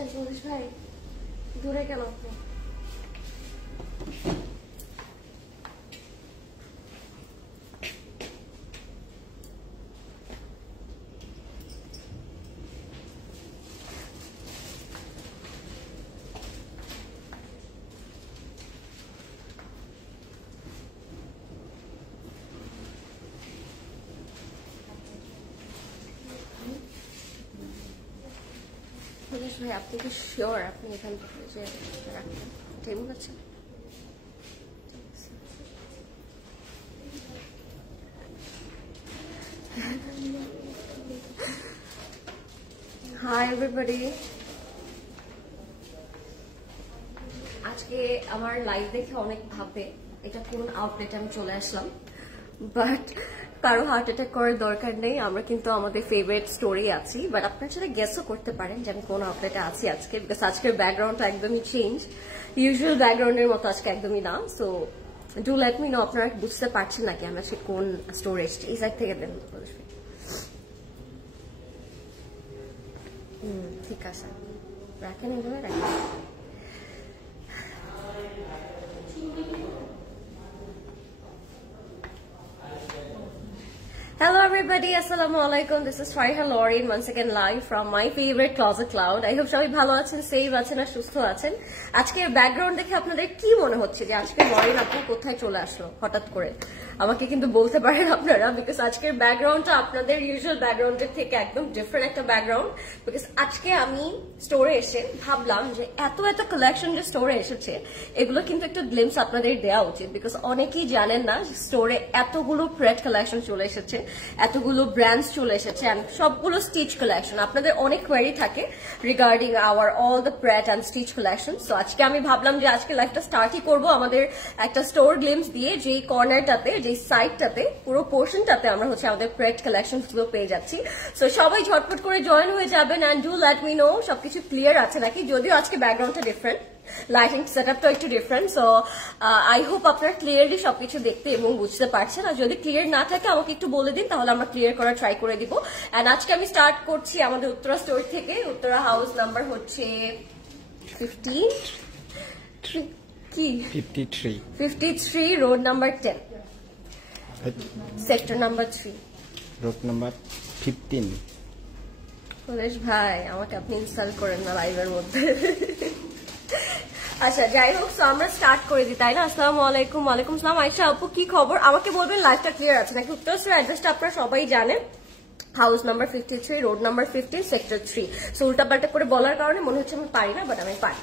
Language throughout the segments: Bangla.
আসেন সুরেশ ভাই, দূরে কেন আপনি? সুরেশ ভাই, আপনি কি শিওর আপনি এখান থেকে যে রাখবেন? ঠিক আছে। হাই এভরিবডি, আজকে আমার লাইভ দেখে অনেক ভাবে এটা কোন আউটলেটে আমি চলে আসলাম, বাট কারো হার্ট অ্যাটাক করার দরকার নেই। আমরা কিন্তু আমাদের ফেভারিট স্টোরি আছি, বাট আপনার সাথে গেসও করতে পারেন যে আমি কোন আউটলেটে আছি আজকে, বিকজ আজকের ব্যাকগ্রাউন্ডটা একদমই চেঞ্জ, ইউজুয়াল ব্যাকগ্রাউন্ডের মতো আজকে একদমই না। So do let me no আপনারা বুঝতে পারছেন নাকি আমরা আজকে কোন স্টোরে এসেছি। এই সাইড থেকে দেন। ঠিক আছে, রাখেন, এইভাবে রাখেন। Hello everybody, Assalamualaikum. This is Fariha Lauren once again live from my favorite Closet Cloud. I hope সবাই ভালো আছেন, সেফ আছেন আর সুস্থ আছেন। আজকের ব্যাকগ্রাউন্ড দেখে আপনাদের কি মনে হচ্ছে যে আজকে লরেন আপু কোথায় চলে আসলো হঠাৎ করে? আমাকে কিন্তু বলতে পারেন আপনারা, বিকজ আজকের ব্যাকগ্রাউন্ডটা আপনাদের ইউজুয়াল ব্যাকগ্রাউন্ডের থেকে একদম ডিফারেন্ট একটা ব্যাকগ্রাউন্ড। বিকজ আজকে আমি স্টোরে এসে ভাবলাম যে এত কালেকশন যে স্টোরে এসেছে এগুলো কিন্তু একটু গ্লিমস আপনাদের দেওয়া উচিত, বিকজ অনেকেই জানেন না স্টোরে এতগুলো প্রেট কালেকশন চলে এসেছে, এতগুলো ব্র্যান্ডস চলে এসেছে, এন্ড সবগুলো স্টিচ কালেকশন। আপনাদের অনেক কোয়েরি থাকে regarding hour all the প্রেট and stitch collection. So আজকে আমি ভাবলাম যে আজকে লাইভটা স্টার্টই করবো আমাদের একটা স্টোর গ্লিমস দিয়ে, যেই কর্নারটাতে, যেই সাইডটাতে, পুরো পোর্শনটাতে আমরা হচ্ছে আমাদের প্রেট কালেকশন গুলো পেয়ে যাচ্ছি। সো সবাই ঝটপট করে জয়েন হয়ে যাবেন and do let me no সবকিছু ক্লিয়ার আছে নাকি, যদিও আজকে ব্যাকগ্রাউন্ডটা ডিফারেন্ট, লাইটিং সেটআপটা একটু ডিফারেন্ট। সো আই হোপ আপনারা ক্লিয়ারলি সবকিছু দেখতে এবং বুঝতে পারছেন। আর যদি ক্লিয়ার না থাকে আমাকে একটু বলে দিন, তাহলে আমরা ক্লিয়ার করার ট্রাই করে দিব। এন্ড আজকে আমি স্টার্ট করছি আমাদের উত্তরা স্টোর থেকে। উত্তরা হাউস নাম্বার হচ্ছে 53 road number 10, sector number 3, road number 15। Suresh ভাই, আমাকে আপনি ইনস্টল করেন না লাইভের মধ্যে। আচ্ছা, যাই হোক, আমরা স্টার্ট করে দিই, তাই না? আসসালামু আলাইকুম। ওয়ালাইকুম আসসালাম। আয়েশা আপু, কি খবর? আমাকে বলবেন লাইভটা ক্লিয়ার আছে নাকি। উত্তর স্টোর অ্যাড্রেসটা আপনারা সবাই জানেন, house number 53, road number 15, sector 3। So উল্টাপাল্টা করে বলার কারণে মনে হচ্ছে আমি পারি না, বাট আমি পারি।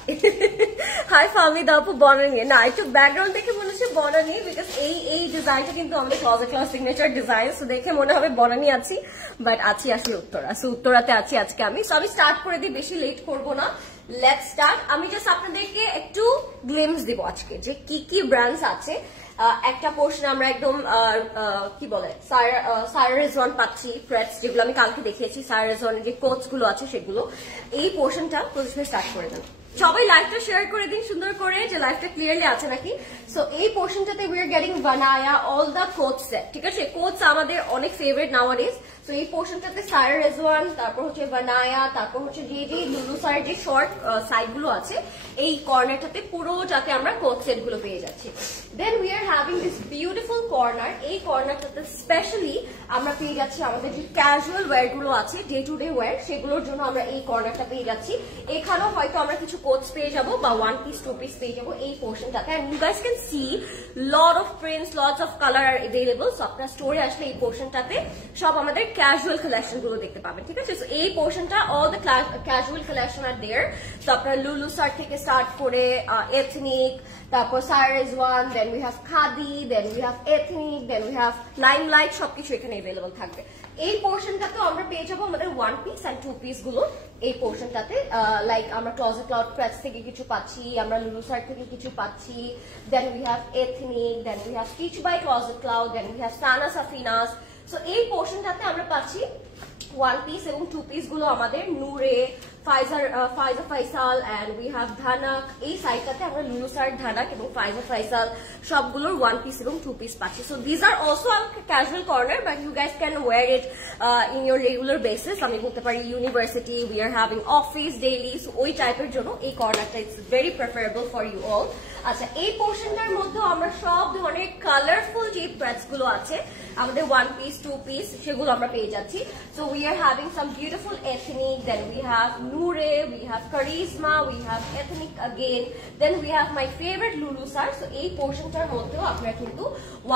হাই ফাহমিদা আপু, বনানি না, একটু ব্যাকগ্রাউন্ড দেখে মনে হচ্ছে বনানি, বিকজ এই ডিজাইনটা কিন্তু আমাদের closet class signature design. So দেখে মনে হবে বনানি আছি, বাট আছি আসলে উত্তরা। সো উত্তরাতে আছি আজকে আমি। সো আমি স্টার্ট করে দিই, বেশি লেট করবো না, লেটস স্টার্ট। আমি জাস্ট আপনাদেরকে একটু গ্লিমস দিব আজকে যে কি কি ব্র্যান্ডস আছে। একটা পোর্শন আমরা একদম কি বলে সারা রেজওয়ান পাচ্ছি, প্রেটস যেগুলো আমি কালকে দেখিয়েছি, সারা রেজওয়ানের যে কোটস গুলো আছে সেগুলো। এই পোর্শনটা প্রথমে স্টার্ট করে দেন। সবাই লাইভটা শেয়ার করে দিন সুন্দর করে, যে লাইভটা ক্লিয়ারলি আছে নাকি। সো এই পোর্শনটাতে উই আর গেটিং বানায়া অল দ্য কোটস সেট, ঠিক আছে? কোটস আমাদের অনেক ফেভারিট নাওয়াডেজ। তো এই পোর্শনটাতে সারা রেজওয়ান, তারপর হচ্ছে বানায়া, তারপর হচ্ছে যে লুলু সাইড যে শর্ট সাইড গুলো আছে, এই কর্নারটাতে পুরোটাতে আমরা কোট সেট গুলো পেয়ে যাচ্ছি। Then we are having this beautiful corner. এই কর্নারটাতে স্পেশালি আমরা পেয়ে যাচ্ছি আমাদের যে ক্যাজুয়াল ওয়্যার গুলো আছে, ডে টু ডে ওয়্যার, সেগুলোর জন্য আমরা এই কর্নারটা পেয়ে যাচ্ছি। এখানেও হয়তো আমরা কিছু কোটস পেয়ে যাবো বা 1 piece 2 piece পেয়ে যাবো এই পোর্শনটাতে। And you guys can see lot of prints, lots of colour are available. So আপনার স্টোরে আসলে এই পোর্শনটাতে সব আমাদের ক্যাজুয়াল কালেকশন গুলো দেখতে পাবেন, ঠিক আছে? সো এই পোর্শনটা all the casual collection are there. তো আপনার লুলু সার্ট থেকে স্টার্ট করে এথনিক, তারপর Sara Rezwan, then we have Khadi, then we have ethnic, then we have Limelight, সবকিছু এখানে অ্যাভেলেবল থাকবে। এই পোর্শনটাতে আমরা পেয়ে যাবো আমাদের 1 piece and 2 piece গুলো এই পোর্শনটাতে। লাইক আমরা ক্লজেট ক্লাউড প্রেস থেকে কিছু পাচ্ছি, আমরা লুলু সাইড থেকে কিছু পাচ্ছি, then we have ethnic, then we have stitch by closet cloud, then we have Sana Safinaz. So এই পোর্শনটাতে আমরা পাচ্ছি 1 piece এবং 2 piece গুলো আমাদের নূরে, ফাইজা ফাইসাল এন্ড উই হ্যাভ ধানাক। এই সাইডটাতে আমরা লুলুসার, ধানাক এবং ফাইজা ফাইসাল সবগুলোর 1 পিস এবং 2 পিস পাচ্ছি। So this are also casual corner, but you guys can wear it in your regular basis. আমি বলতে পারি university, we are having office daily, so ওই টাইপের জন্য এই কর্নারটা it's very preferable for you all. আচ্ছা, এই পোর্শনটার মধ্যে আমরা সব ধরনের কালারফুল যে প্যাডস গুলো আছে আমাদের 1 পিস 2 পিস সেগুলো আমরা পেয়ে যাচ্ছি। So we are having some beautiful ethnic, then we have Nure, we have Charisma, we have ethnic again, then we have my favourite Lulusar. So এই পোর্শনটার মধ্যেও আপনারা কিন্তু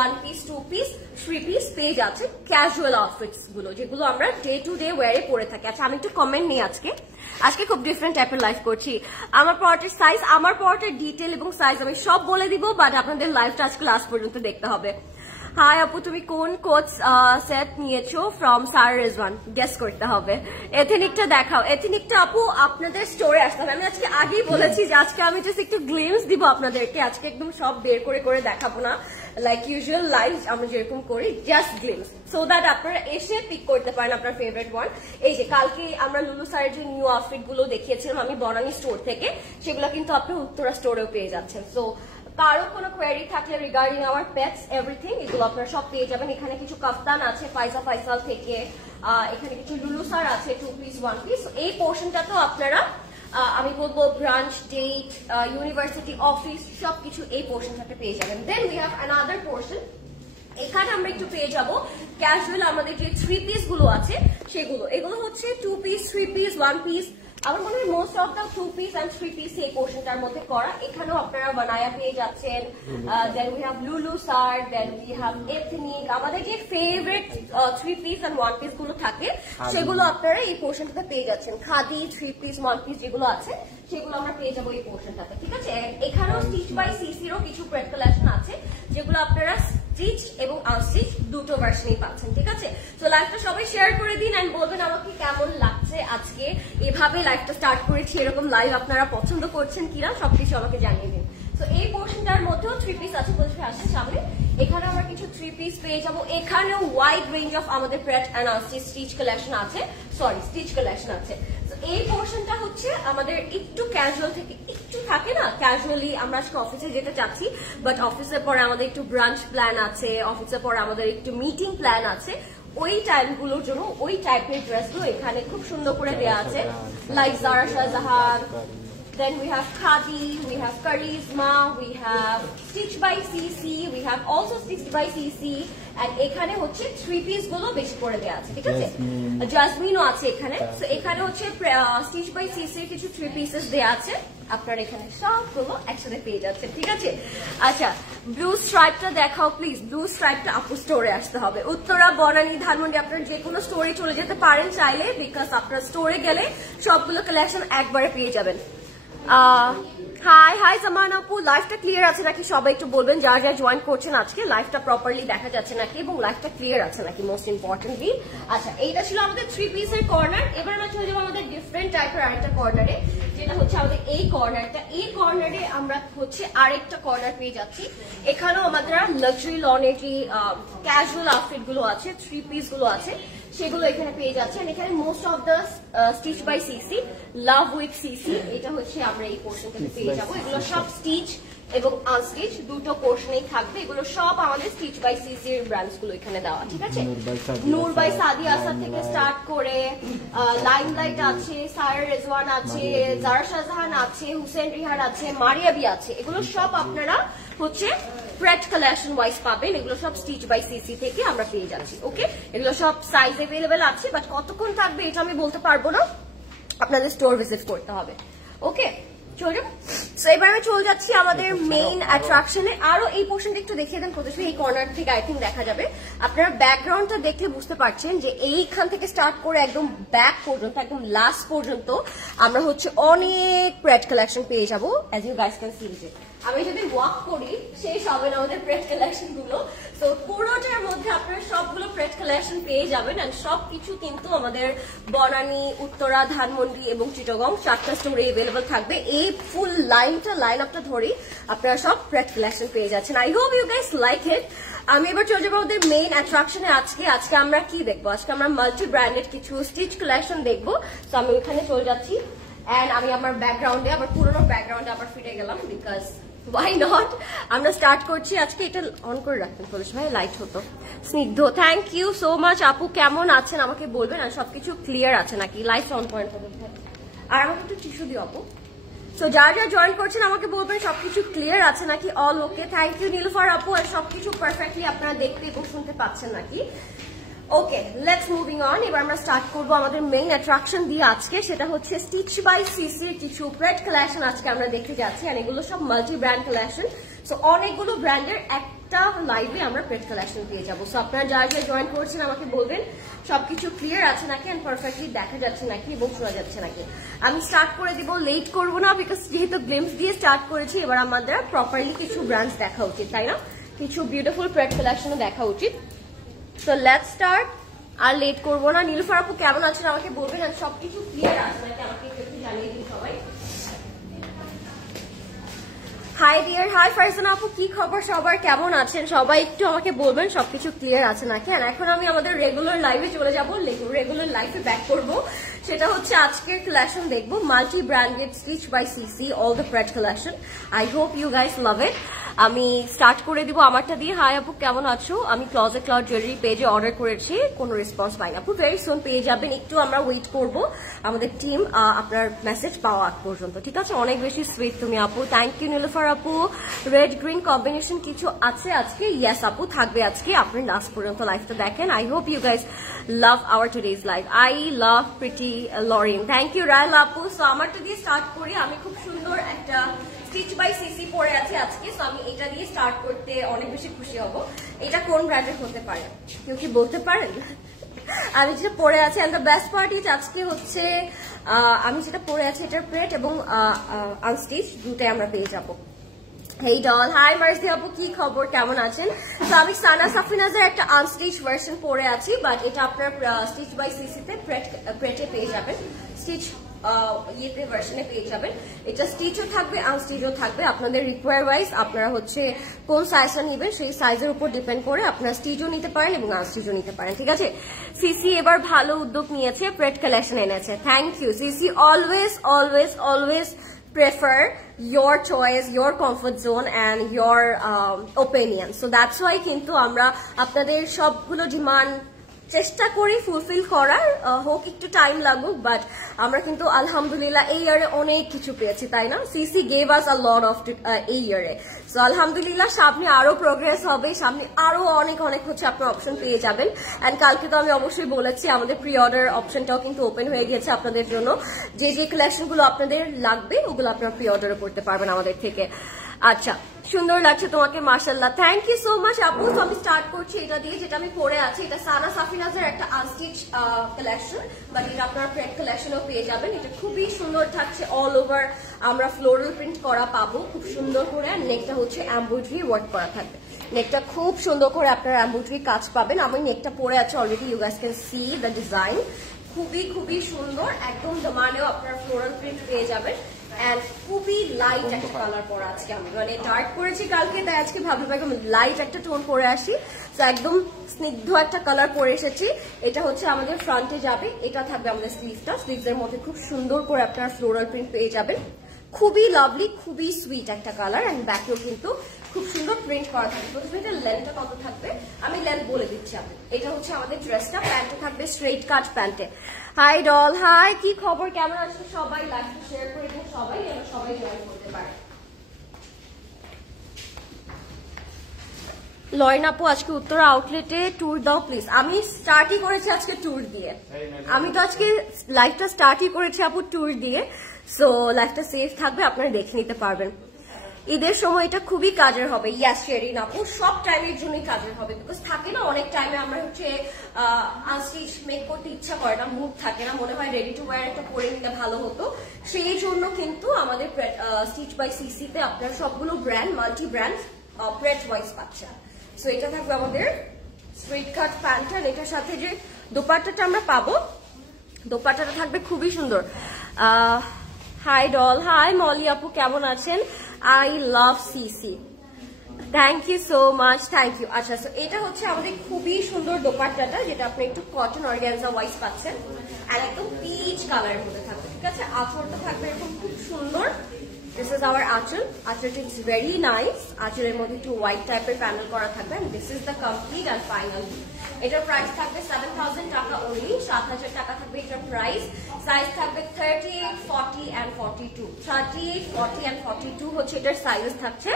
1 পিস 2 পিস 3 পিস পেয়ে যাচ্ছেন ক্যাজুয়াল আউটফিটস গুলো, যেগুলো আমরা ডে টু ডে ওয়ারে পরে থাকি। আচ্ছা, আমি একটু কমেন্ট নিই। আজকে খুব ডিফারেন্ট টাইপের লাইভ করছি। আমার প্রোডাক্টের সাইজ, আমার প্রোডাক্টের ডিটেল এবং সাইজ আমি সব বলে দিব, বাট আপনাদের লাইভটা আজকে লাস্ট পর্যন্ত দেখতে হবে। হাই আপু, তুমি কোন কোচ সেট নিয়েছো? From sir Rezwan. গেস করতে হবে। এথনিকটা দেখাও। এথনিকটা আপু আপনাদের স্টোরে আসতে হবে। আমি আজকে আগেই বলেছি যে আজকে আমি জাস্ট একটু গ্লিমস দিব আপনাদেরকে, আজকে একদম সব বের করে করে দেখাবো না, লাইক ইউজুয়াল লাইভ আমরা যেরকম করি, জাস্ট গ্লিমস, সো দ্যাট আপনারা এসে পিক করতে পারেন আপনার ফেভারিট ওয়ান। এই যে কালকে আমরা লুলু সারের যে নিউ আউটফিট গুলো দেখিয়েছিলাম আমি বনানী স্টোর থেকে, সেগুলো কিন্তু আপনি উত্তরা স্টোরেও পেয়ে যাচ্ছেন। সো কারো কোনো কোয়েরি থাকলে রিগার্ডিং আওয়ার পেটস এভরিথিং, এগুলো আপনারা সব পেয়ে যাবেন। এখানে কিছু কাফতান আছে ফাইজা ফাইসাল থেকে, এখানে কিছু লুলুসার আছে 2 পিস 1 পিস। এই পোর্শনটাতেও আপনারা আমি বলবো ব্রাঞ্চ, ডেট, ইউনিভার্সিটি, অফিস সবকিছু এই পোর্শনটাতে পেয়ে যাবেন। Then we have another portion, এখানে আমরা একটু পেয়ে যাব ক্যাজুয়াল আমাদের যে 3 পিস গুলো আছে সেগুলো। এগুলো হচ্ছে 2 পিস 3 পিস 1 পিস, আমার মনে হয় most of the 2 piece and 3 piece এই পোর্শনটার মধ্যে করা। এখানেও আপনারা বানায়া পেয়ে যাচ্ছেন। দেন উই হ্যাভ লুলু সার, দেন উই হ্যাভ এথনিক, আমাদের যে ফেভারিট 3 পিস এন্ড 1 পিস গুলো থাকে সেগুলো আপনারা এই পোর্শনটাতে পেয়ে যাচ্ছেন। খাদি 3 পিস 1 পিস যেগুলো আছে সেগুলো আমরা পেয়ে যাবো এই পোর্শনটাতে, ঠিক আছে। এখানেও স্টিচ বাই সিসিরও কিছু প্রেড কালেকশন আছে যেগুলো আপনারা স্টিচ এবং আনস্টিচ দুটো ভার্সনই পাচ্ছেন, ঠিক আছে। তো লাইভটা সবাই শেয়ার করে দিন এন্ড বলবেন আমাকে কেমন লাগছে আজকে এভাবে লাইভটা স্টার্ট করেছি, এরকম লাইভ আপনারা পছন্দ করছেন কিনা সবকিছু আমাকে জানিয়ে দিন। তো এই পোর্শনটার মধ্যেও 3 পিস আছে, বলছে আসেন সামনে। এখানে আমরা কিছু 3 পিস পেয়ে যাবো। এখানেও ওয়াইড রেঞ্জ অফ আমাদের pret and unstitch stitch collection আছে, স্টিচ কালেকশন আছে। এই পোর্শনটা হচ্ছে আমাদের একটু ক্যাজুয়াল থেকে একটু থাকে না, ক্যাজুয়ালি আমরা আজকে অফিসে যেতে চাচ্ছি, বাট অফিসের পরে আমাদের একটু ব্রাঞ্চ প্ল্যান আছে, অফিসের পরে আমাদের একটু মিটিং প্ল্যান আছে, ওই টাইমগুলোর জন্য ওই টাইপের ড্রেসগুলো এখানে খুব সুন্দর করে দেওয়া আছে, like Zara Shahjahan. Then we have Khadi, we have Karizma, we have Stitch by CC, we have also Stitch by CC, and এখানে হচ্ছে 3 পিস গুলো বেশি করে দেওয়া আছে, ঠিক আছে। জাসমিনও আছে এখানে। সো এখানে হচ্ছে Stitch by CC এর কিছু 3 পিসেস দেওয়া আছে, আপনারা এখানে সবগুলো একসাথে পেয়ে যাচ্ছেন, ঠিক আছে। আচ্ছা, ব্লু স্ট্রাইপটা দেখাও প্লিজ। ব্লু স্ট্রাইপটা আপু স্টোরে আসতে হবে, উত্তরা, বনানী, ধানমন্ডি, আপনারা যে কোনো স্টোরে চলে যেতে পারেন চাইলে, বিকজ আপনার স্টোরে গেলে সবগুলো কালেকশন একবারে পেয়ে যাবেন। হাই জামান আপু, লাইভটা ক্লিয়ার আছে নাকি সবাই একটু বলবেন, যারা যারা জয়েন করছেন আজকে লাইভটা প্রপারলি দেখা যাচ্ছে নাকি এবং লাইভটা ক্লিয়ার আছে নাকি, মোস্ট ইম্পর্টেন্টলি। আচ্ছা, এইটা ছিল আমাদের 3 পিসের কর্নার। এবার আমরা চলে যাবো আমাদের ডিফারেন্ট টাইপের আরেকটা কর্নারে, যেটা হচ্ছে আমাদের এই কর্নারটা। এই কর্নারে আমরা হচ্ছে আরেকটা কর্নার পেয়ে যাচ্ছি। এখানেও আমাদের লাক্সারি লনের যে ক্যাজুয়াল আউটফিট গুলো আছে, 3 পিস গুলো আছে, সেগুলো এখানে পেয়ে যাচ্ছেন। এখানে most of the stitch by CC, love with CC, এটা হচ্ছে আমরা এই পোর্শনটাতে পেয়ে যাবো। এগুলো সব স্টিচ এবং আনস্টিচ দুটো পোর্শনেই থাকবে। এগুলো সব আমাদের স্টিচ বাই সিসি এর ব্র্যান্ডস গুলো এখানে দেওয়া, ঠিক আছে। নূর বাই সাদি আসাদ থেকে স্টার্ট করে লাইমলাইট আছে, সায়ের রেজওয়ান আছে, জারা শাহজাহান আছে, হুসেন রিহার আছে, মারিয়াবি আছে, এগুলো সব আপনারা হচ্ছে প্রেড কালেকশন ওয়াইজ পাবেন। এগুলো সব স্টিচ বাই সিসি থেকে আমরা পেয়ে যাচ্ছি, ওকে। এগুলো সব সাইজ অ্যাভেলেবেল আছে, বাট কতক্ষণ থাকবে এটা আমি বলতে পারবো না, আপনাদের স্টোর ভিজিট করতে হবে, ওকে। চলে যাবো। সো এবার আমি চলে যাচ্ছি আমাদের মেইন অ্যাট্রাকশনে। আরো এই পোর্শনটা একটু দেখিয়ে দেন কোথায়, এই কর্নার থেকে আই থিঙ্ক দেখা যাবে। আপনারা ব্যাকগ্রাউন্ডটা দেখলে বুঝতে পারছেন যে এইখান থেকে স্টার্ট করে একদম ব্যাক পর্যন্ত, একদম লাস্ট পর্যন্ত আমরা হচ্ছে অনেক প্রেড কালেকশন পেয়ে যাবো। As you guys can see, যে আমি যদি ওয়াক করি শেষ হবে না আমাদের প্রেড কালেকশন গুলো। তো পুরোটার মধ্যে আপনারা সবগুলো প্রেড কালেকশন পেয়ে যাবেন, এন্ড সবকিছু কিন্তু আমাদের বনানী, উত্তরা, ধানমন্ডি এবং চিটাগং 4টা স্টোরে অ্যাভেলেবল থাকবে। এই ফুল লাইন আপটা ধরে আপনারা সব প্রেড কালেকশন পেয়ে যাচ্ছেন। I hope you guys like it. আমি এবার চলে যাবো আমাদের মেইন অ্যাট্রাকশনে। আজকে আমরা কি দেখবো? আজকে আমরা মাল্টি ব্র্যান্ডেড কিছু স্টিচ কালেকশন দেখবো। তো আমি ওইখানে চলে যাচ্ছি এন্ড আমি আমার ব্যাকগ্রাউন্ডে আবার পুরোনো ব্যাকগ্রাউন্ডে আবার ফিরে গেলাম, বিকজ ওয়াই নট। আমরা স্টার্ট করছি আজকে। এটা অন করে রাখতেন পুলিশ ভাই, লাইট হতো। স্নিগ্ধ, থ্যাংক ইউ সো মাচ আপু, কেমন আছেন আমাকে বলবেন, আর সবকিছু ক্লিয়ার আছে নাকি? লাইট অন করেন আর আমাকে একটু টিস্যু দিও আপু। সো যারা যারা জয়েন করছেন আমাকে বলবেন সবকিছু ক্লিয়ার আছে নাকি, all okay. Thank you Nilufar আপু, আর সবকিছু পারফেক্টলি আপনারা দেখতে এবং শুনতে পাচ্ছেন নাকি? ওকে, লেটস মুভিং অন। এবার আমরা স্টার্ট করবো আমাদের মেইন অ্যাট্রাকশন দিয়ে আজকে, সেটা হচ্ছে স্টিচ বাই সিসি কিছু প্রেড কালেকশন আজকে আমরা দেখতে যাচ্ছি। আর এগুলো সব মাল্টি ব্র্যান্ড কালেকশন। সো অনেকগুলো ব্র্যান্ডের একটা লাইভে আমরা প্রেড কালেকশন পেয়ে যাবো। সো আপনারা যারা যারা জয়েন করছেন আমাকে বলবেন সবকিছু ক্লিয়ার আছে নাকি, এন্ড পারফেক্টলি দেখা যাচ্ছে নাকি এবং শোনা যাচ্ছে নাকি। আমি স্টার্ট করে দিব, লেট করবো না, বিকজ যেহেতু গ্লিমস দিয়ে স্টার্ট করেছি, এবার আমাদের প্রপারলি কিছু ব্র্যান্ডস দেখা উচিত, তাই না? কিছু বিউটিফুল প্রেড কালেকশনও দেখা উচিত। সো লেটস স্টার্ট, আর লেট করবো না। নীলুফার আপু কেমন আছেন আমাকে বলবেন, আর সবকিছু ক্লিয়ার আছে নাকি আমাকে একটু জানিয়ে দিন সবাই। হাই ডিয়ার, হাই ফারজানা আপু, কি খবর সবার, কেমন আছেন সবাই? একটু আমাকে বলবেন সবকিছু ক্লিয়ার আছে নাকি। আর এখন আমি আমাদের রেগুলার লাইভে চলে যাবো, রেগুলার লাইভে ব্যাক করবো। সেটা হচ্ছে আজকের কালেকশন দেখবো multi branded stitch by CC, all the pret collection. I hope you guys love it. আমি স্টার্ট করে দিব আমারটা দিয়ে। হাই আপু, কেমন আছো? আমি ক্লজেট ক্লাউড জুয়েলারি পেজে অর্ডার করেছি, কোনো রেসপন্স পাই আপু। ভেরি সুন পেয়ে যাবেন, একটু আমরা ওয়েট করব আমাদের টিম আপনার মেসেজ পাওয়া আগ পর্যন্ত, ঠিক আছে? অনেক বেশি সুইট তুমি আপু, থ্যাংক ইউ নীলুফার আপু। রেড গ্রিন কম্বিনেশন কিছু আছে আজকে? ইয়েস আপু, থাকবে আজকে। আপনি লাস্ট পর্যন্ত লাইভটা দেখেন। I hope you guys love our today's live. I love pretty Lorin, thank you Rayal আপু। সো আমারটা দিয়ে স্টার্ট করি। আমি খুব সুন্দর একটা স্টিচ বাই সিসি পরে আছে আজকে, সো আমি এটা দিয়ে স্টার্ট করতে অনেক বেশি খুশি হব। এটা কোন ব্র্যান্ডের হতে পারে কেউ কি বলতে পারেন? আমি যেটা পরে আছি, and the best part is আজকে হচ্ছে আমি যেটা পরে আছি এটার প্রেট এবং আনস্টিচ দুটাই আমরা পেয়ে যাবো। হেই ডল, হাই মার্সি আপু, কি খবর, কেমন আছেন? তো আমি সানা সাফিনাজের একটা আনস্টিচ ভার্সন পরে আছি, বাট এটা আপনার স্টিচ বাই সিসিতে প্রেটে পেয়ে যাবেন, স্টিচ ইয়েতে ভার্সনে পেয়ে যাবেন। এটা স্টিচও থাকবে আনস্টিচও থাকবে, আপনাদের রিকোয়ার ওয়াইজ আপনারা হচ্ছে কোন সাইজটা নেবেন সেই সাইজের উপর ডিপেন্ড করে আপনারা স্টিচও নিতে পারেন এবং আনস্টিচও নিতে পারেন, ঠিক আছে? সিসি এবার ভালো উদ্যোগ নিয়েছে, প্রেড কালেকশন এনেছে, thank you CC. Always always always prefer your choice, your comfort zone and your opinion. So that's why কিন্তু আমরা আপনাদের সবগুলো ডিমান্ড চেষ্টা করি ফুলফিল করার, হোক একটু টাইম লাগুক, বাট আমরা কিন্তু আলহামদুলিল্লাহ এই ইয়ারে অনেক কিছু পেয়েছি, তাই না? CC gave us a lot of এই ইয়ারে। সো আলহামদুলিল্লাহ সামনে আরো প্রোগ্রেস হবে, সামনে আরো অনেক অনেক হচ্ছে আপনার অপশন পেয়ে যাবেন। এন্ড কালকে তো আমি অবশ্যই বলেছি আমাদের প্রি অর্ডার অপশনটাও কিন্তু ওপেন হয়ে গিয়েছে আপনাদের জন্য। যে যে কালেকশন গুলো আপনাদের লাগবে ওগুলো আপনারা প্রি অর্ডারও করতে পারবেন আমাদের থেকে। আচ্ছা, সুন্দর লাগছে তোমাকে, মাশাআল্লাহ, থ্যাংক ইউ সো মাচ আপু। তো আমি স্টার্ট করছি এটা দিয়ে, যেটা আমি পরে আছি। এটা সানা সাফিনাজের একটা আনস্টিচ কালেকশন, বাট এটা আপনার প্রেড কালেকশনও পেয়ে যাবেন। এটা খুবই সুন্দর থাকছে, অল ওভার আমরা ফ্লোরাল প্রিন্ট করা পাবো খুব সুন্দর করে। নেকটা হচ্ছে এমব্রয়ডারি ওয়ার্ক করা থাকবে, নেকটা খুব সুন্দর করে আপনার এমব্রয়ডারি কাজ পাবেন। আমি নেকটা পরে আছি already, you guys can see the design, খুবই খুবই সুন্দর, একদম দমানেও আপনার ফ্লোরাল প্রিন্ট পেয়ে যাবেন। এন্ড খুবই লাইট একটা কালার পরা আজকে আমি, মানে ডার্ক করেছি কালকে, তাই আজকে ভাবলাম একদম লাইট একটা টোন পরে আসি। তো একদম স্নিগ্ধ একটা কালার পরে এসেছি। এটা হচ্ছে আমাদের ফ্রন্টে যাবে, এটা থাকবে আমাদের স্লিভটা, স্লিভসের মধ্যে খুব সুন্দর করে আপনার ফ্লোরাল প্রিন্ট পেয়ে যাবেন। খুবই লাভলি, খুবই সুইট একটা কালার। এন্ড ব্যাকেও কিন্তু খুব সুন্দর প্রিন্ট করা থাকবে। প্রথমে এটা লেন্থটা কত থাকবে আমি লেন্থ বলে দিচ্ছি আপনি। এটা হচ্ছে আমাদের ড্রেসটা, প্যান্টটা থাকবে স্ট্রেট কাট প্যান্টে। হাই ডল, হাই, কি খবর, কেমন আছো সবাই? লাইভটা শেয়ার করে দিন সবাই, যেন সবাই জয়েন করতে পারে। লরিন আপু, আজকে উত্তরা আউটলেটে ট্যুর দাও প্লিজ। আমি স্টার্টই করেছি আজকে ট্যুর দিয়ে, আমি তো আজকে লাইভটা স্টার্টই করেছি আপু ট্যুর দিয়ে। সো লাইভটা সেফ থাকবে, আপনারা দেখে নিতে পারবেন। ঈদের সময় এটা খুবই কাজের হবে। ইয়াস শেরিন আপু, সব টাইমের জন্যই কাজের হবে, বিকজ থাকে না অনেক টাইমে আমরা হচ্ছে আনস্টিচ মেক করতে ইচ্ছা করে না, মুড থাকে না, মনে হয় রেডি টু ওয়্যার একটা পরে নিলে ভালো হতো। সেই জন্য কিন্তু আমাদের স্টিচ বাই সিসিতে আপনার সবগুলো brand, multi brand prayed wise পাচ্ছেন। সো এটা থাকবে আমাদের স্ট্রেট কাট প্যান্ট, আর এটার সাথে যে দোপাট্টাটা আমরা পাবো, দোপাট্টাটা থাকবে খুবই সুন্দর। হাই ডল, হাই মলি আপু, কেমন আছেন? I love CC, thank you so much, thank you. আচ্ছা, সো এটা হচ্ছে আমাদের খুবই সুন্দর দোপাট্টাটা, যেটা আপনি একটু কটন অর্গানজা ওয়াইজ পাচ্ছেন, আর একদম পিচ কালারের মধ্যে থাকবে, ঠিক আছে। আঁচলটা থাকবে এরকম খুব সুন্দর। দিস ইজ আওয়ার আঁচল। আঁচলটা ইটস ভেরি নাইস। আঁচলের মধ্যে একটু হোয়াইট টাইপের প্যানেল করা থাকবে। This is the complete and final. এটার প্রাইস থাকবে 7000 টাকা অনলি, 7000 টাকা থাকবে এটার প্রাইস। সাইজ থাকবে 38, 40 and 42। 38, 40 and 42 হচ্ছে এটার সাইজ থাকছে।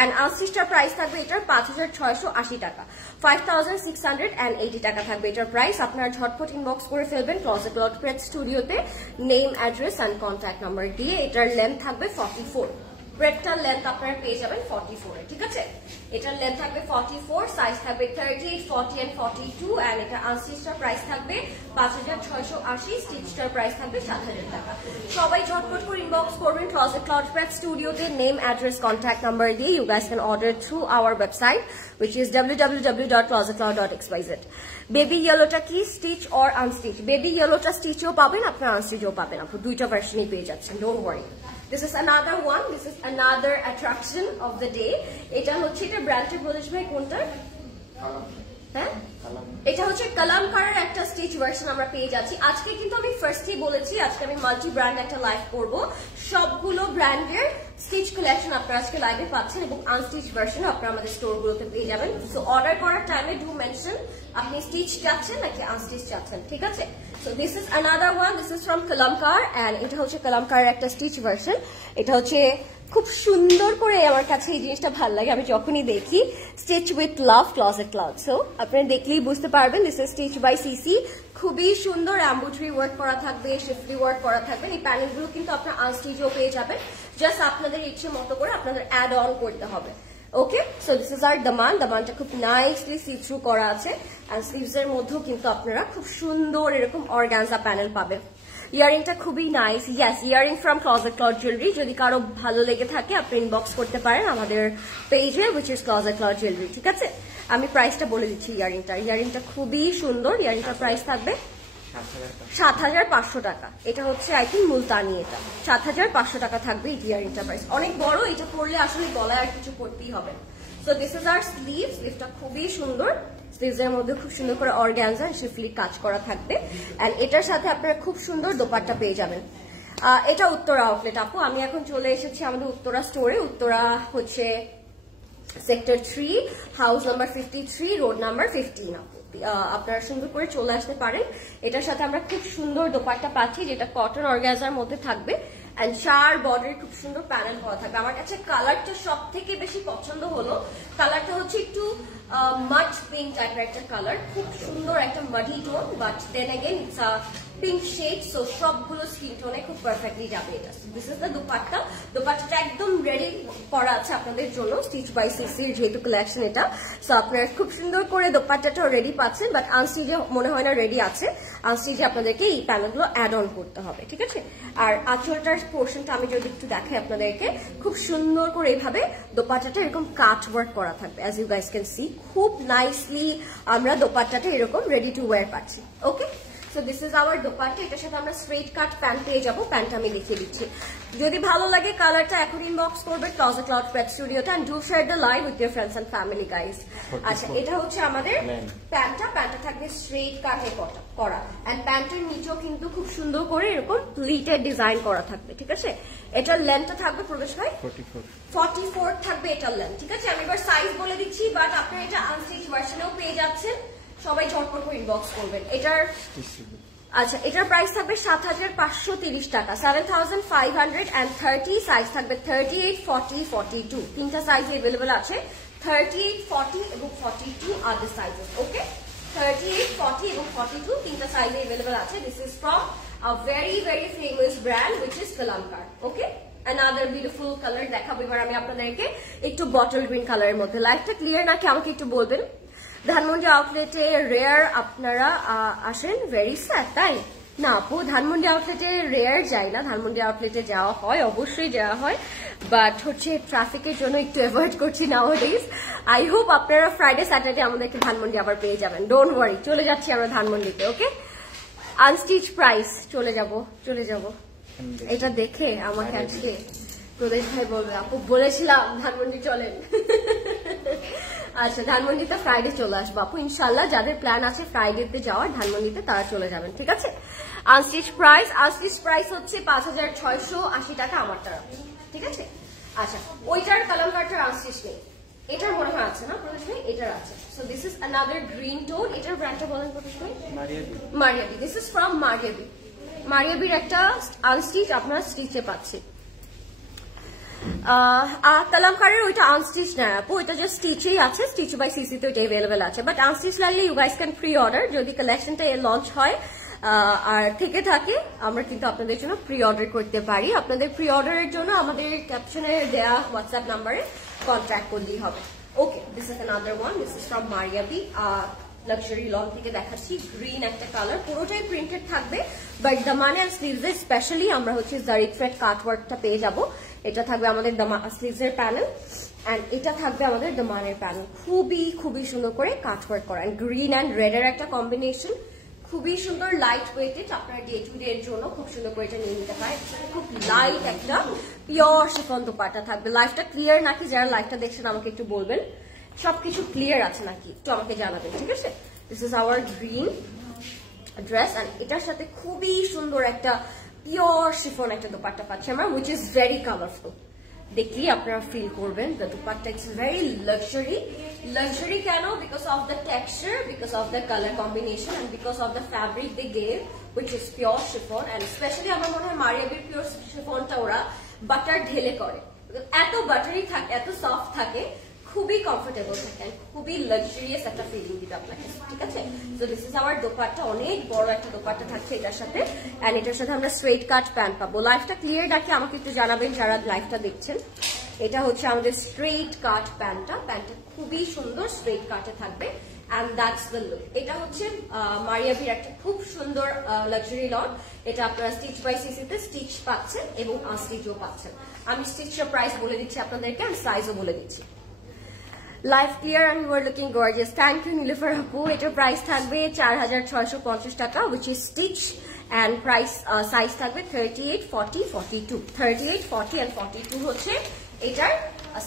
And আনস্টিচটার প্রাইস থাকবে এটার 5680 টাকা, 5680 টাকা থাকবে এটার প্রাইস। আপনারা ঝটপট ইনবক্স করে ফেলবেন ক্লজেট লট প্রেস স্টুডিওতে, name, address and contact number দিয়ে। এটার লেন্থ থাকবে 44, ব্রেডটার লেন্থ আপনারা পেয়ে যাবেন 44 এ, ঠিক আছে। এটার লেন্থ থাকবে 44, সাইজ থাকবে 38, 40 and 42। এন্ড এটা আনস্টিচটার প্রাইস থাকবে 5680, স্টিচটার প্রাইস থাকবে 7000 টাকা। সবাই ঝটপট করে ইনবক্স করবেন ক্লজেট লট প্রেস স্টুডিওতে, নেম, অ্যাড্রেস, কন্ট্যাক্ট নাম্বার দিয়ে। You guys can order through our website which is www.closetlaw.xyz। Baby ইয়েলোটা কি স্টিচ অর আনস্টিচ? বেবি ইয়েলোটা স্টিচও পাবেন, আপনারা আনস্টিচও পাবেন, আপনি দুইটা ভার্সনই পেয়ে যাচ্ছেন, don't worry. This is another one, this is another attraction of the day. এটা হচ্ছে, এটা ব্র্যান্ডের বলিস ভাই কোনটা? হ্যাঁ, এটা হচ্ছে কালামকারের একটা স্টিচ ভার্সন আমরা পেয়ে যাচ্ছি। আজকে কিন্তু আমি ফার্স্টই বলেছি, আজকে আমি মাল্টি ব্র্যান্ড একটা লাইভ করব। সবগুলো ব্র্যান্ডের স্টিচ কালেকশন আপনারা আজকে লাইভে পাচ্ছেন, এবং আনস্টিচ ভার্সন আপনারা আমাদের স্টোরগুলোতে পেয়ে যাবেন। সো অর্ডার করার টাইমে ডু মেনশন আপনি স্টিচ চাচ্ছেন নাকি আনস্টিচ চাচ্ছেন, ঠিক আছে। So this is another one, this is from Kalamkar, and এটা হচ্ছে কালামকারের একটা স্টিচ ভার্সন। এটা হচ্ছে খুব সুন্দর করে, আমার কাছে এই জিনিসটা ভালো লাগে, আমি যখনই দেখি stitch with love Closet Cloud. So আপনারা দেখলেই বুঝতে পারবেন, this is stitch by CC. খুবই সুন্দর এমব্রয়ডারি ওয়ার্ক করা থাকবে, শিফলি ওয়ার্ক করা থাকবে। এই প্যানেলগুলো কিন্তু আপনার আনস্টিচও পেয়ে যাবেন, জাস্ট আপনাদের ইচ্ছে মতো করে আপনাদের অ্যাড অন করতে হবে। ওকে, সো দিস ইজ আর দামান। দামানটা খুব নাইসলি সি থ্রু করা আছে, আর স্লিভস এর মধ্যেও কিন্তু আপনারা খুব সুন্দর এরকম অর্গানজা প্যানেল পাবেন। ইয়ারিংটা খুবই nice. Yes, earring from closet cloud jewellery. যদি কারো ভালো লেগে থাকে আপনি ইনবক্স করতে পারেন আমাদের পেজে, which is closet cloud jewellery, ঠিক আছে। আমি প্রাইসটা বলে দিচ্ছি ইয়ারিংটা খুবই সুন্দর। ইয়ারিংটার প্রাইস থাকবে 7500 টাকা। এটা হচ্ছে আই থিঙ্ক মুলতানি, এটা 7500 টাকা থাকবে এই ইয়ারিংটার প্রাইস। অনেক বড়, এটা পরলে আসলে গলায় আর কিছু করতেই হবে। সো দিস ইজ আর স্লিভটা খুবই সুন্দর। স্লিভসের মধ্যে খুব সুন্দর করে অর্গানজা শিফলি কাজ করা থাকবে, এন্ড এটার সাথে আপনারা খুব সুন্দর দোপাট্টা পেয়ে যাবেন। এটা উত্তরা আউটলেট আপু। আমি এখন চলে এসেছি আমাদের উত্তরা স্টোরে। উত্তরা হচ্ছে sector 3, house number 53, road number 15 আপু। আপনারা সুন্দর করে চলে আসতে পারেন। এটার সাথে আমরা খুব সুন্দর দোপাট্টা পাচ্ছি, যেটা কটন অর্গানজার মধ্যে থাকবে, এন্ড 4 বর্ডারের খুব সুন্দর প্যানেল করা থাকবে। আমার কাছে কালারটা সব থেকে বেশি পছন্দ হলো, কালারটা হচ্ছে একটু মাড পিঙ্ক টাইপের একটা কালার, খুব সুন্দর একটা muddy tone, but then again it's a pink shade, so সবগুলো স্কিন টোনে খুব পারফেক্টলি যাবে এটা। This is the dupatta. দোপাট্টাটা একদম রেডি করা আছে আপনাদের জন্য, স্টিচ বাই সিসির যেহেতু কালেকশন এটা। সো আপনারা খুব সুন্দর করে দোপাট্টাটাও রেডি পাচ্ছেন, বাট আনস্টিচে মনে হয় না রেডি আছে। আনস্টিচে আপনাদেরকে এই প্যানেলগুলো অ্যাড অন করতে হবে, ঠিক আছে। আর আঁচলটার পোর্শনটা আমি যদি একটু দেখাই আপনাদেরকে, খুব সুন্দর করে এইভাবে দোপাট্টাটা এরকম কাট ওয়ার্ক করা থাকবে, as you guys can see. খুব নাইসলি আমরা দোপাট্টাটা এরকম রেডি টু ওয়্যার পাচ্ছি। Okay, so this is our dupatta. এটার সাথে আমরা স্ট্রেট কাট প্যান্ট পেয়ে যাবো। প্যান্টটা আমি দেখিয়ে দিচ্ছি। যদি ভালো লাগে কালারটা এখন ইনবক্স করবে ক্লজেট ক্লাউড প্রেস স্টুডিওতে, and do share the live with your friends and family guys. আচ্ছা, এটা হচ্ছে আমাদের প্যান্টটা থাকবে স্ট্রেট কাটে করা, এন্ড প্যান্টের নিচেও কিন্তু খুব সুন্দর করে এরকম প্লিটেড ডিজাইন করা থাকবে, ঠিক আছে। এটার লেন্থটা থাকবে প্রবেশ ভাই 44 থাকবে এটার লেন্থ, ঠিক আছে। আমি এবার সাইজ বলে দিচ্ছি, বাট আপনারা এটা আনস্টিচ ভার্সনেও পেয়ে যাচ্ছেন। সবাই ঝটপট করে ইনবক্স করবেন। এটার আচ্ছা, এটার প্রাইস থাকবে 7530 টাকা, 7530। সাইজ থাকবে 38, 40, 42। তিনটা সাইজ अवेलेबल আছে, 38, 40 এবং 42 আর দ্য সাইজেস। ওকে, 38, 40 এবং 42 তিনটা সাইজ अवेलेबल আছে। This is from a very very famous brand which is কালামকার। Okay, another beautiful color দেখাবো এবার আমি আপনাদেরকে, একটু বটল গ্রিন কালারের মধ্যে। লাইটটা ক্লিয়ার নাকি আমাকে একটু বলবেন। ধানমন্ডি আউটলেটে রেয়ার আপনারা আসেন, ভেরি স্যাড, তাই না আপু? ধানমন্ডি আউটলেটে রেয়ার যাই না, ধানমন্ডি আউটলেটে যাওয়া হয়, অবশ্যই যাওয়া হয়, বাট হচ্ছে ট্রাফিকের জন্য একটু অ্যাভয়েড করছি নাওয়াডেজ। আই হোপ আপনারা ফ্রাইডে স্যাটারডে আমাদেরকে ধানমন্ডি আবার পেয়ে যাবেন, ডোন্ট ওয়ারি। চলে যাচ্ছি আমরা ধানমন্ডিতে। ওকে, আনস্টিচ প্রাইস চলে যাব। এটা দেখে আমাকে আজকে প্রদেশ ভাই বলবে, আপু বলেছিলাম ধানমন্ডি চলেন। আচ্ছা, ধানমন্ডিতে ফ্রাইডে চলে আসবো আপু ইনশাল্লাহ। যাদের প্ল্যান আছে ফ্রাইডেতে যাওয়ার ধানমন্ডিতে তারা চলে যাবেন, ঠিক আছে। আনস্টিচ প্রাইস হচ্ছে 5680 টাকা আমারটা, ঠিক আছে। আচ্ছা, ওইটার কালামকারটার আনস্টিচ নেই, এটার মনে হয় আছে না প্রকাশ ভাই? এটার আছে। So this is another green tone. এটার ব্র্যান্ডটা বলেন প্রকাশ ভাই? Maria B. This is from Maria B. মারিয়াবির একটা আনস্টিচ আপনার স্টিচে পাচ্ছে। কালামকারের ওইটা আনস্টিচ না আপু, ওইটা জাস্ট স্টিচেই আছে, স্টিচ বাই সিসি তে ওইটা अवेलेबल আছে। বাট আনস্টিচ লাগলে you guys can preorder, যদি কালেকশনটা লঞ্চ হয় আর থেকে থাকে আমরা কিন্তু আপনাদের জন্য প্রি অর্ডার করতে পারি। আপনাদের প্রি অর্ডারের জন্য আমাদের ক্যাপশনে দেয়া হোয়াটসঅ্যাপ নাম্বারে কন্ট্যাক্ট করলেই হবে। Okay, this is another one. This is from Maria B. Luxury lawn থেকে দেখাচ্ছি, গ্রিন একটা কালার, পুরোটাই প্রিন্টেড থাকবে। বাট দামানে আর স্লিভসে স্পেশালি আমরা হচ্ছে জারি থ্রেড কাটওয়ার্কটা পেয়ে যাব। এটা থাকবে আমাদের স্লিভসের প্যানেল, এন্ড এটা থাকবে আমাদের দামানের প্যানেল। খুবই সুন্দর করে কাটওয়ার্ক করা, গ্রিন অ্যান্ড রেড এর একটা কম্বিনেশন, খুবই সুন্দর, লাইট ওয়েটেড। আপনার ডে টু ডে এর জন্য খুব সুন্দর করে এটা নিয়ে নিতে পারেন। খুব লাইট একটা পিওর শিফন দোপাট্টা থাকবে। লাইফটা ক্লিয়ার নাকি? যারা লাইফটা দেখছেন আমাকে একটু বলবেন সবকিছু ক্লিয়ার আছে নাকি, একটু আমাকে জানাবেন, ঠিক আছে। This is our green dress, and এটার সাথে খুবই সুন্দর একটা পিওর শিফন একটা দোপাট্টা পাচ্ছি আমরা, উইচ ইজ ভেরি কালারফুল। দেখলেই আপনারা ফিল করবেন the dupatta it's very luxury কেন? Because of the texture, because of the colour combination, and because of the fabric they gave, which is pure chiffon. And specially আমার মনে হয় মারিয়াবির পিওর শিফনটা ওরা বাটার ঢেলে করে, এত বাটারি থাকে, এত সফট থাকে, খুবই কমফোর্টেবল থাকে, খুবই লাক্সারিয়াস একটা ফিলিং দিবে আপনাকে, ঠিক আছে। So this is our dupatta, অনেক বড় একটা দোপাট্টা থাকছে এটার সাথে, এন্ড এটার সাথে আমরা স্ট্রেট কাট প্যান্ট পাবো। লাইফটা ক্লিয়ার রাখি আমাকে একটু জানাবেন যারা লাইফটা দেখছেন। এটা হচ্ছে আমাদের স্ট্রেট কাট প্যান্টটা খুবই সুন্দর স্ট্রেট কাটে থাকবে, এন্ড দ্যাটস দ্য লুক। এটা হচ্ছে মারিয়াবির একটা খুব সুন্দর লাক্সারি লন। এটা আপনারা স্টিচ বাই সিসি তে স্টিচ পাচ্ছেন এবং আনস্টিচও পাচ্ছেন। আমি স্টিচের প্রাইস বলে দিচ্ছি আপনাদেরকে, আর সাইজও বলে দিচ্ছি। Life clear and you are looking gorgeous. Thank you Nilufar আপু। এটার প্রাইস থাকবে 4650 টাকা, which is stitch, and price size থাকবে 38, 40, 42। 38, 40 এন্ড 42 হচ্ছে এটার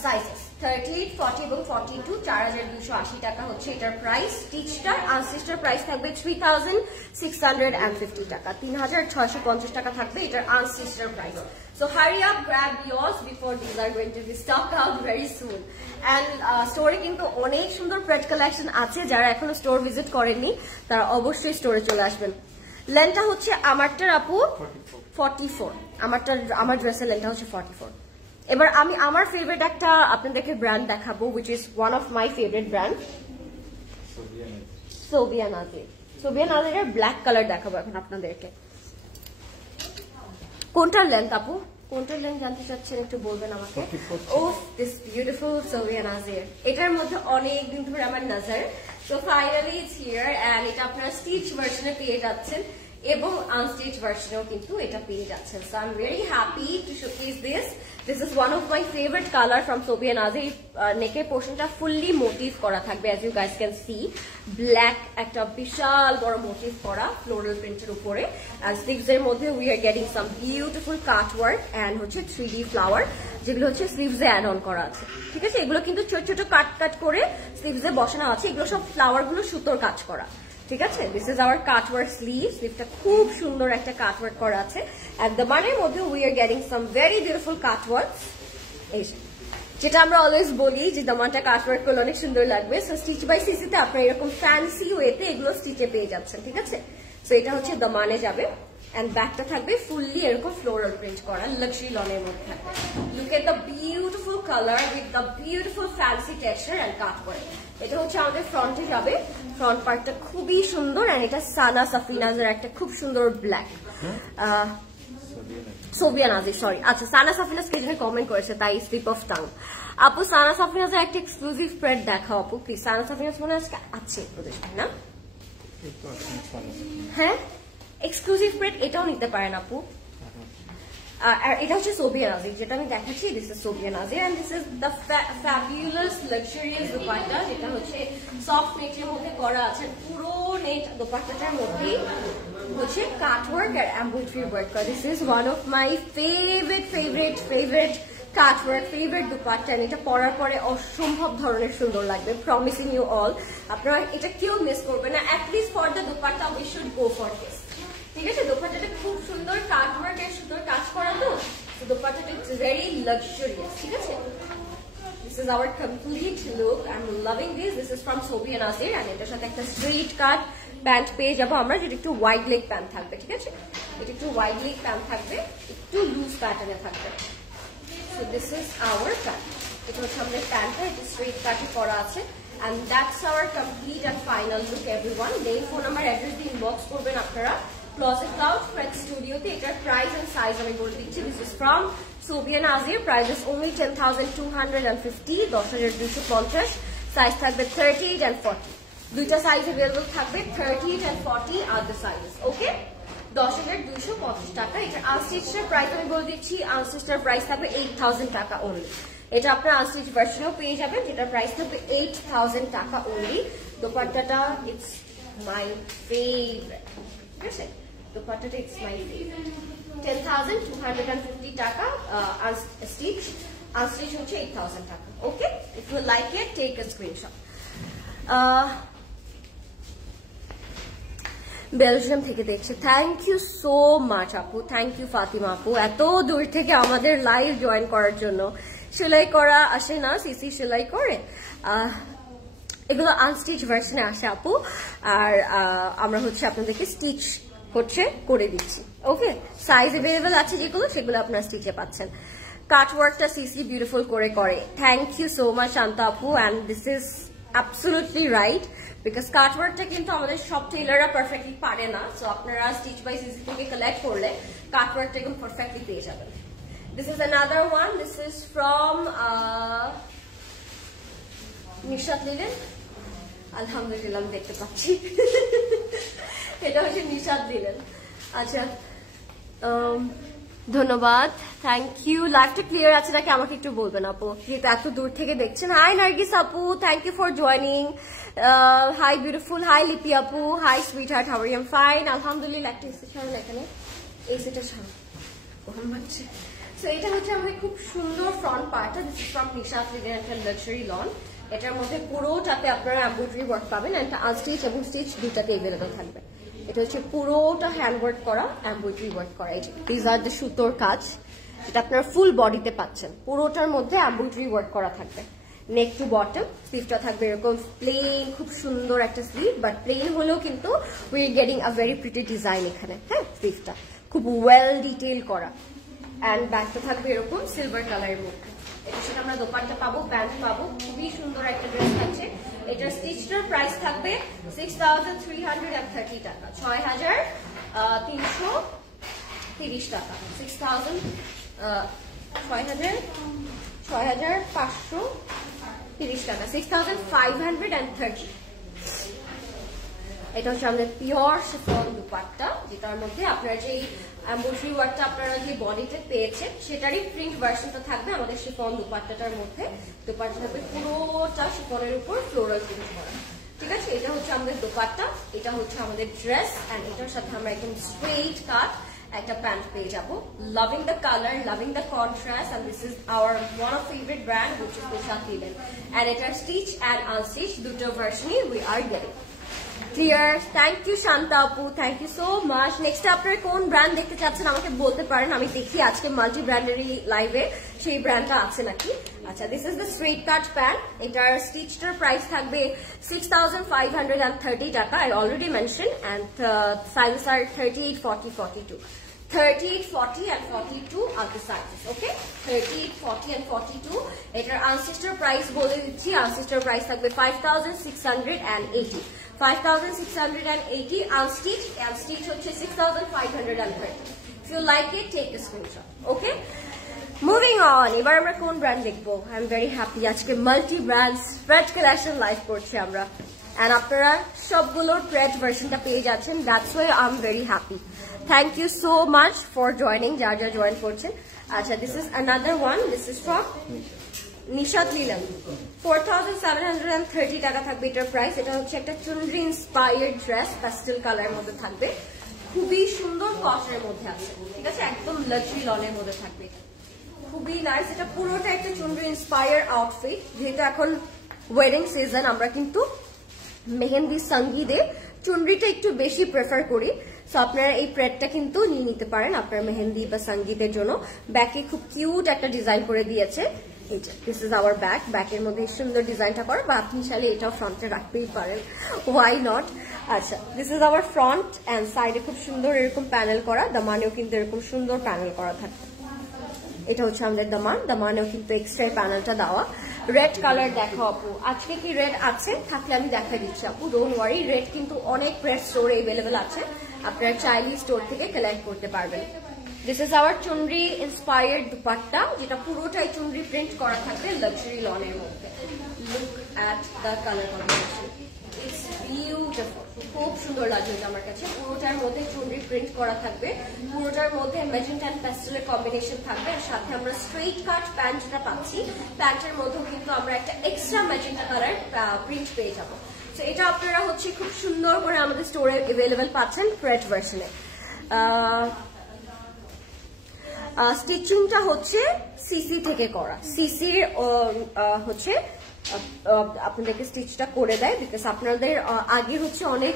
সাইজেস। 38, 40 এবং 42, 4280 টাকা হচ্ছে এটার প্রাইস। স্টিচটার আনস্টিচটার প্রাইস থাকবে 3650 টাকা, 3650 টাকা থাকবে এটার আনস্টিচটার price. So hurry up, grab yours before these are going to be stocked out very soon. And স্টোরে কিন্তু অনেক সুন্দর প্রেড কালেকশন আছে, যারা এখনো স্টোর ভিজিট করেননি তারা অবশ্যই স্টোরে চলে আসবেন। লেন্থটা হচ্ছে আমারটার আপু 44, আমার ড্রেসের লেন্থটা হচ্ছে 44। এবার আমি আমার ফেভারিট একটা আপনাদেরকে ব্র্যান্ড দেখাবো, which is one of my favorite brand, Sobia Nazir. Sobia নাজিরের ব্ল্যাক কালার দেখাবো এখন আপনাদেরকে। কোনটার লেন্থ আপু, কোনটার লেন্থ জানতে চাচ্ছেন একটু বলবেন আমাকে। Oh this beautiful Sobia Nazir, এটার মধ্যে অনেক দিন ধরে আমার নজর। So finally it's here, and এটা আপনারা স্টিচ ভার্সনে পেয়ে যাচ্ছেন এবং আনস্টিচ ভার্সনেও কিন্তু এটা পেয়ে যাচ্ছেন। So I am very happy to showcase this. This is one of my favorite color from Sophia Nazir. নেকের পোর্শনটা ফুললি মোটিভ করা থাকবে, as you guys can see, black একটা বিশাল বড় মোটিভ করা ফ্লোরাল প্রিন্টের উপরে। আর স্লিভস এর মধ্যে we are getting some beautiful cut work and হচ্ছে 3D flower, যেগুলো হচ্ছে স্লিভস এ অ্যাড অন করা আছে, ঠিক আছে। এগুলো কিন্তু ছোট ছোট কাট করে স্লিভস এ বসানো আছে, এগুলো সব ফ্লাওয়ার গুলো সুতোর কাজ করা, ঠিক আছে। This is our cutwork sleeve. স্লিভটা খুব সুন্দর একটা কাটওয়ার্ক করা আছে, এট দ্য মানের মধ্যে we are getting some very beautiful cutwork. এই যেটা আমরা অলওয়েজ বলি যে দামানটা কাটওয়ার্ক করলে অনেক সুন্দর লাগবে। সো স্টিচ বাই সিসিতে আপনার এরকম ফ্যান্সি ওয়েতে এগুলো স্টিচে পেয়ে যাচ্ছেন, ঠিক আছে। সো এটা হচ্ছে দামানে যাবে, এন্ড ব্যাকটা থাকবে ফুললি এরকম ফ্লোরাল প্রিন্ট করা লাক্সারি লনের মধ্যে থাকবে। Look at the beautiful colour with the beautiful fancy texture and cutwork. এটা হচ্ছে আমাদের ফ্রন্টে যাবে, ফ্রন্ট পার্টটা খুবই সুন্দর, এন্ড এটা সানা সাফিনাজের একটা খুব সুন্দর ব্ল্যাক, সোভিয়া নাজির, সরি। আচ্ছা, সানা সাফিনাজ কে জন্য কমেন্ট করেছে তাই স্লিপ অফ টাং। আপু সানা সাফিনাজের একটা এক্সক্লুসিভ প্রেড দেখাও আপু প্লিজ। সানা সাফিনাজ মনে আজকে আছে প্রদেশ, না? হ্যাঁ, এক্সক্লুসিভ প্রেড এটাও নিতে পারেন আপু। আর এটা হচ্ছে সোভিয়া নাজির, যেটা আমি দেখাচ্ছি। This is Sobia Nazir, and this is the fabulous luxurious dupatta, যেটা হচ্ছে সফট নেটের মধ্যে করা আছে। পুরো নেট দোপাট্টাটার মধ্যে হচ্ছে কাটওয়ার্ক আর এমব্রয়ডারি ওয়ার্ক করা। This is one of my favourite cutwork favourite dupatta, এটা পরার পরে অসম্ভব ধরনের সুন্দর লাগবে, প্রমিসিং ইউ অল। আপনারা এটা কেউ মিস করবে না, at least for the dupatta we should go for this. ঠিক আছে, দুপাট্টাটা খুব সুন্দর, কাটওয়ার্ক এর সুন্দর কাজ করা, তো দুপাট্টাটা ইটস ভেরি লাক্সারিয়াস। ঠিক আছে, this is our complete look. I'm loving this. This is from Sobi and Azir, and এটার সাথে একটা স্ট্রেট কাট প্যান্ট পেয়ে যাবো আমরা, যেটা একটু ওয়াইড লেগ প্যান্ট থাকবে। ঠিক আছে, এটা একটু ওয়াইড লেগ প্যান্ট থাকবে, একটু লুজ প্যাটার্নে থাকবে। So this is our pant. এটা হচ্ছে আমাদের প্যান্টটা, এটা স্ট্রেট কাটে করা আছে, and that's our complete and final look everyone. Name, phone number, address দিয়ে ইনবক্স করবেন আপনারা Closet Cloud Fred Studio তে। এটার প্রাইস এন্ড সাইজ আমি বলে দিচ্ছি। This is from Sobi and Azir. Price is only 10,250, 10,250। Size থাকবে 38 and 40, দুইটা সাইজ अवेलेबल থাকবে, 38 and 40 আর দ্য সাইজেস। ওকে, 10,250 টাকা। এটার আনস্টিচের প্রাইস আমি বলে দিচ্ছি, আনস্টিচের প্রাইস থাকবে 8,000 টাকা অনলি। এটা আপনার আনস্টিচ ভার্সনও পেয়ে যাবেন, যেটার প্রাইস থাকবে 8,000 টাকা অনলি। দোপাট্টাটা ইটস মাই ফেভারিট। ঠিক আছে, দোপাট্টাটা ইটস মাই ফেভারিট। 10,250 টাকা আনস্টিচ, আনস্টিচ হচ্ছে 8,000 টাকা। Okay, if you like it take a screenshot. Belgium থেকে দেখছে, থ্যাংক ইউ সো মাচ আপু, থ্যাংক ইউ ফাতিমা আপু, এত দূর থেকে আমাদের লাইভ জয়েন করার জন্য। সেলাই করা আসে না, সিসি সেলাই করে, এগুলো আনস্টিচ ভার্সনে আসে আপু, আর আমরা হচ্ছে আপনাদেরকে স্টিচ হচ্ছে করে দিচ্ছি। ওকে, সাইজ अवेलेबल আছে যেগুলো, সেগুলো আপনারা স্টিচে পাচ্ছেন। কাটওয়ার্কটা সিসি বিউটিফুল করে করে, thank you so much Shanta আপু, and this is absolutely right, because কাটওয়ার্কটা কিন্তু আমাদের সব টেলাররা পারফেক্টলি পারে না। সো আপনারা স্টিচ বাই সিসি থেকে কালেক্ট করলে কাটওয়ার্কটা একদম পারফেক্টলি পেয়ে যাবেন। This is another one. This is from Nishat Lilen. Alhamdulillah, আমি দেখতে পাচ্ছি। এটা হচ্ছে নিশাদ লিলেন। আচ্ছা, ধন্যবাদ, থ্যাংক ইউ। লাইভটা ক্লিয়ার আছে নাকি আমাকে একটু বলবেন আপু, যেহেতু এত দূর থেকে দেখছেন। হাই নার্গিস আপু, thank you for joining. Hi beautiful, hi Lipi আপু, hi sweetheart, how are you? Fine আলহামদুলিল্লাহ। একটা এসে ছাড়ুন এখানে, এই সেটা ছাড়ুন, গরম লাগছে। সো এটা হচ্ছে আমাদের খুব সুন্দর ফ্রন্ট পার্টটা। This is from Nishad linen, একটা লাক্সারি লন। এটার মধ্যে পুরোটাতে আপনারা এমব্রয়ডারি ওয়ার্ক পাবেন, একটা আনস্টিচ এবং স্টিচ দুটাতে अवेलेबल থাকবে। এটা হচ্ছে পুরোটা হ্যান্ড ওয়ার্ক করা, এমব্রয়ডারি ওয়ার্ক করা। এই যে দিস আর দ্য সুতোর কাজ, যেটা আপনারা ফুল বডিতে পাচ্ছেন। পুরোটার মধ্যে এমব্রয়ডারি ওয়ার্ক করা থাকবে। নেক টু বটম স্লিভটা থাকবে এরকম প্লেন, খুব সুন্দর একটা স্লিভ, বাট প্লেন হলেও কিন্তু we are getting a very pretty design এখানে। হ্যাঁ, স্লিভটা খুব ওয়েল ডিটেইল করা, অ্যান্ড ব্যাকটা থাকবে এরকম সিলভার কালারের মধ্যে। এটার সাথে আমরা দোপাট্টা পাবো, প্যান্ট পাবো, খুবই সুন্দর একটা ড্রেস থাকছে। এটার স্টিচটার প্রাইস থাকবে 6,330 টাকা, 6,330 টাকা, 6,530 টাকা, 6,530। এটা হচ্ছে আমাদের পিওর শিফন দুপাট্টা, যেটার মধ্যে আপনারা যে এমব্রয়ডারি ওয়ার্কটা আপনারা যে বডিতে পেয়েছেন সেটারই প্রিন্ট ভার্সনটা থাকবে আমাদের শিফন দুপাট্টাটার মধ্যে। দুপাট্টা থাকবে পুরোটা শিফনের উপর ফ্লোরাল প্রিন্ট করা। ঠিক আছে, এটা হচ্ছে আমাদের দুপাট্টা, এটা হচ্ছে আমাদের ড্রেস, এন্ড এটার সাথে আমরা একদম স্ট্রেট কাট একটা প্যান্ট পেয়ে যাবো। Loving the colour, loving the contrast, and this is our one of favourite brand which is Nishat Linen, and এটার স্টিচ এন্ড আনস্টিচ দুটো ভার্সনই we are getting. Clear, thank you Shanta আপু, thank you so much. Next আপনারা কোন ব্র্যান্ড দেখতে চাচ্ছেন আমাকে বলতে পারেন, আমি দেখি আজকে মাল্টি ব্র্যান্ডেরই লাইভে সেই ব্র্যান্ডটা আছে নাকি। আচ্ছা, this is the straight cut pant. এটার স্টিচটার প্রাইস থাকবে 6,530 টাকা, I already mention, and sizes are 38, 40, 42, 38, 40 and 42 are the sizes. Okay, 38, 40 and 42. এটার আনস্টিচটার প্রাইস বলে দিচ্ছি, আনস্টিচটার প্রাইস থাকবে 5,680, 5,680 unstitched, and stitch হচ্ছে 6,530. If you like it, take a screenshot. Okay, moving on. এবার আমরা কোন ব্র্যান্ড দেখবো? I am very happy আজকে multi brand spread collection live করছি আমরা, and আপনারা সবগুলোর প্রেড ভার্সনটা পেয়ে যাচ্ছেন। That's why I am very happy. Thank you so much for joining, যারা যারা জয়েন করছেন। আচ্ছা, this is another one. This is from Nishad linen, 4,730 টাকা থাকবে এটার প্রাইস। এটা হচ্ছে একটা চুনরি ইন্সপায়ার্ড ড্রেস, প্যাস্টেল কালারের মধ্যে থাকবে, খুবই সুন্দর কটনের মধ্যে আছে। ঠিক আছে, একদম লাক্সারি লনের মধ্যে থাকবে। খুবই নাইস। এটা পুরোটা একটা চুনরি ইন্সপায়ার আউটফিট। যেহেতু এখন ওয়েডিং সিজন, আমরা কিন্তু মেহেন্দি সঙ্গীতে চুনরিটা একটু বেশি প্রেফার করি। সো আপনারা এই প্রেডটা কিন্তু নিয়ে নিতে পারেন আপনার মেহেন্দি বা সঙ্গীতের জন্য। ব্যাকে খুব কিউট একটা ডিজাইন করে দিয়েছে। This is our back. ব্যাকের মধ্যে সুন্দর ডিজাইনটা করা, বা আপনি চাইলে এটাও ফ্রন্টে রাখতেই পারেন, ওয়াই নট। আচ্ছা, this is hour front and সাইডে খুব সুন্দর এরকম প্যানেল করা, দামানেও কিন্তু এরকম সুন্দর প্যানেল করা থাকে। এটা হচ্ছে আমাদের দামানেও কিন্তু এক্সট্রা প্যানেলটা দেওয়া। রেড কালার দেখো আপু, আজকে কি রেড আছে? থাকলে আমি দেখা দিচ্ছি আপু, ডোন্ট ওয়ারি। রেড কিন্তু অনেক রেড স্টোরে অ্যাভেলেবেল আছে, আপনারা চাইলে স্টোর থেকে কালেক্ট করতে পারবেন। This is our chunri inspired dupatta, যেটা পুরোটাই চুনরি প্রিন্ট করা থাকবে লাক্সারি লনের মধ্যে। Look at the colour combination, it's beautiful, খুব সুন্দর লাগছে এটা আমার কাছে। পুরোটার মধ্যে চুনরি প্রিন্ট করা থাকবে, পুরোটার মধ্যে ম্যাজেন্টা এন্ড প্যাস্টেলের কম্বিনেশন থাকবে, আর সাথে আমরা স্ট্রেইট কাট প্যান্ট যেটা পাচ্ছি, প্যান্টের মধ্যেও কিন্তু আমরা একটা এক্সট্রা ম্যাজেন্টা কালার প্রিন্ট পেয়ে যাবো। তো এটা আপনারা হচ্ছে খুব সুন্দর করে আমাদের স্টোরে অ্যাভেলেবেল পাচ্ছেন ক্রেট ভার্সনে। স্টিচিংটা হচ্ছে সিসি থেকে করা, সিসির হচ্ছে আপনাদেরকে স্টিচটা করে দেয়, বিকজ আপনাদের আগে হচ্ছে অনেক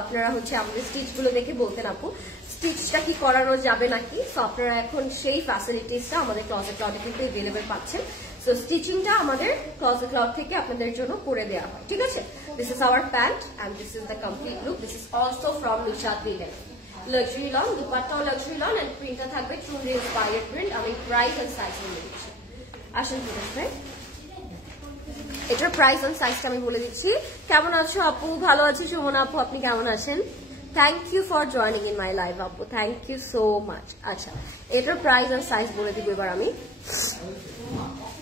আপনারা হচ্ছে আমাদের স্টিচ গুলো দেখে বলতেন আপু স্টিচটা কি করানো যাবে নাকি। সো আপনারা এখন সেই ফ্যাসিলিটিসটা আমাদের ক্লজেট ক্লাউডে কিন্তু অ্যাভেলেবেল পাচ্ছেন। সো স্টিচিংটা আমাদের ক্লজেট ক্লাউড থেকে আপনাদের জন্য করে দেওয়া হয়, ঠিক আছে। This is our pant and this is the complete look. This is also from Nishat Linen, luxury lawn, দুপাট্টাও লাক্সারি লন এন্ড প্রিন্টটা থাকবে চুনরি ইন্সপায়ার্ড প্রিন্ট। আমি প্রাইস এন্ড সাইজ বলে দিচ্ছি, আসেন ভাই। এটার প্রাইস এন্ড সাইজটা আমি বলে দিচ্ছি। কেমন আছো আপু? ভালো আছি সুমনা আপু, আপনি কেমন আছেন? Thank you for joining in my live আপু, থ্যাংক ইউ সো মাচ। আচ্ছা, এটার প্রাইস এন্ড সাইজ বলে দিব এবার আমি।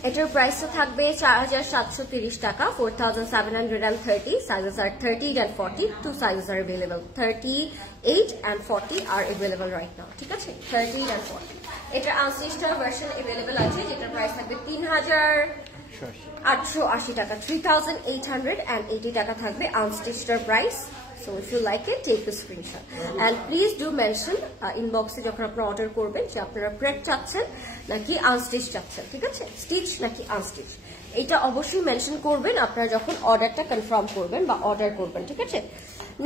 এটার প্রাইসটা থাকবে 4730 টাকা, 4730। Sizes are 38 and 40, two sizes are available, 38 and 40 আর অ্যাভেলেবল রাইট নাও, ঠিক আছে। 38 and 40 এটার আনস্টিচড ভার্সন অ্যাভেলেবল আছে, যেটার প্রাইস থাকবে 3880 টাকা, 3880 টাকা থাকবে unstitched price. So if you like it, take a screenshot and please do mention inbox-এ যখন আপনারা অর্ডার করবেন যে আপনারা প্রেড চাচ্ছেন নাকি আনস্টিচ চাচ্ছেন, ঠিক আছে, স্টিচ নাকি আনস্টিচ, এটা অবশ্যই মেনশন করবেন আপনারা যখন অর্ডারটা কনফার্ম করবেন বা অর্ডার করবেন, ঠিক আছে।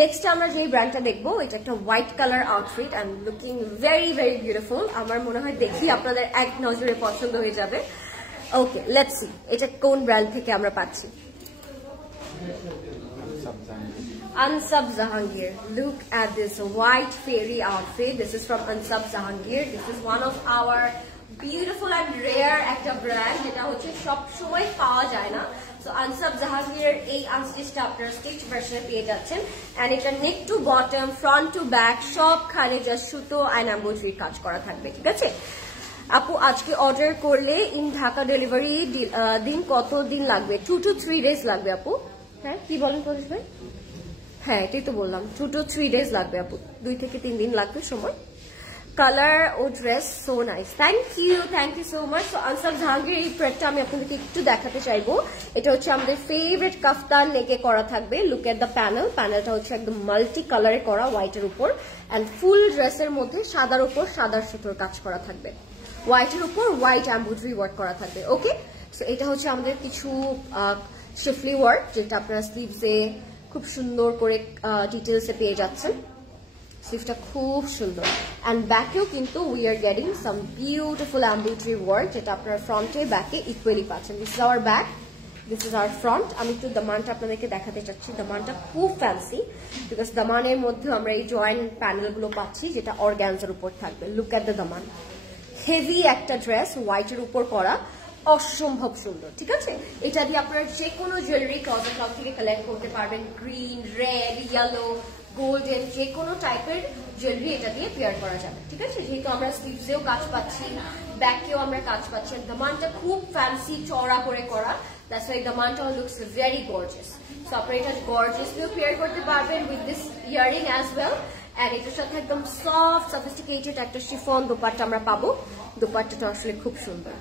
নেক্সট আমরা যে ব্র্যান্ডটা দেখবো, এটা একটা white colour outfit and looking very very beautiful. আমার মনে হয় দেখি আপনাদের এক নজরে পছন্দ হয়ে যাবে। ওকে, লেটস সি এটা কোন ব্র্যান্ড থেকে আমরা পাচ্ছি। Ansab Jahangir. Look at this white fairy outfit. This is from Ansab Jahangir. This is one of our beautiful and rare একটা brand, যেটা হচ্ছে সব সময় পাওয়া যায় না। So Ansab Jahangir এই আনস্টিচটা আপনারা স্টিচ ভার্সনে পেয়ে যাচ্ছেন, and এটা নেক to bottom, front to back সবখানে জাস্ট সুতো এন্ড এমব্রয়ডারি কাজ করা থাকবে, ঠিক আছে। আপু আজকে অর্ডার করলে ইন ঢাকা ডেলিভারি দিন কত দিন লাগবে? 2 to 3 days লাগবে আপু। হ্যাঁ, কি বলেন পরেশ ভাই? হ্যাঁ, এটাই তো বললাম, 2 to 3 days লাগবে আপু, 2 থেকে 3 দিন লাগবে সময়। কালার ও dress so nice, thank you so much. তো আনসাব জাহাঙ্গীর এই প্রেডটা আমি আপনাদেরকে একটু দেখাতে চাইবো। এটা হচ্ছে আমাদের ফেভারিট কাফতান নেকে করা থাকবে। লুক এট দ্য প্যানেল, প্যানেলটা হচ্ছে একদম মাল্টি কালারে করা হোয়াইটের উপর, অ্যান্ড ফুল ড্রেসের মধ্যে সাদার উপর সাদার সুতোর কাজ করা থাকবে, হোয়াইটের উপর হোয়াইট এমব্রয়ডারি ওয়ার্ক করা থাকবে। ওকে, সো এটা হচ্ছে আমাদের কিছু শিফলি ওয়ার্ক, যেটা আপনারা স্লিভসে খুব সুন্দর করে ডিটেলসে পেয়ে যাচ্ছেন। স্লিভটা খুব সুন্দর, অ্যান্ড ব্যাকেও কিন্তু we are getting some beautiful embroidery work, যেটা আপনারা ফ্রন্টে ব্যাকে ইকুয়ালি পাচ্ছেন। This is our back, this is hour front. আমি একটু দামানটা আপনাদেরকে দেখাতে চাচ্ছি। দামানটা খুব ফ্যান্সি, বিকজ দামানের মধ্যে আমরা এই জয়েন্ট প্যানেলগুলো পাচ্ছি, যেটা অর্গানজার উপর থাকবে। Look at the Daman, heavy একটা ড্রেস হোয়াইটের উপর করা, অসম্ভব সুন্দর, ঠিক আছে। এটা দিয়ে আপনারা যে কোনো জুয়েলারি ক্লজেট ক্লাউড থেকে কালেক্ট করতে পারবেন। গ্রিন, রেড, ইয়েলো, গোল্ডেন, যে কোনো টাইপের জুয়েলারি এটা দিয়ে পেয়ার করা যাবে, ঠিক আছে। যেহেতু আমরা স্লিভসেও কাজ পাচ্ছি, ব্যাকেও আমরা কাজ পাচ্ছি। দামানটা খুব ফ্যান্সি চওড়া করে করা, দ্যাটস ওয়াই দামানটা লুকস ভেরি গর্জিয়াস। সো আপনারা এটা গর্জিয়াসলিও পেয়ার করতে পারবেন with this earring as well. And এটার সাথে একদম সফট সফিস্টিকেটেড একটা শিফন দোপাট্টা আমরা পাবো। দোপাট্টাটা আসলে খুব সুন্দর।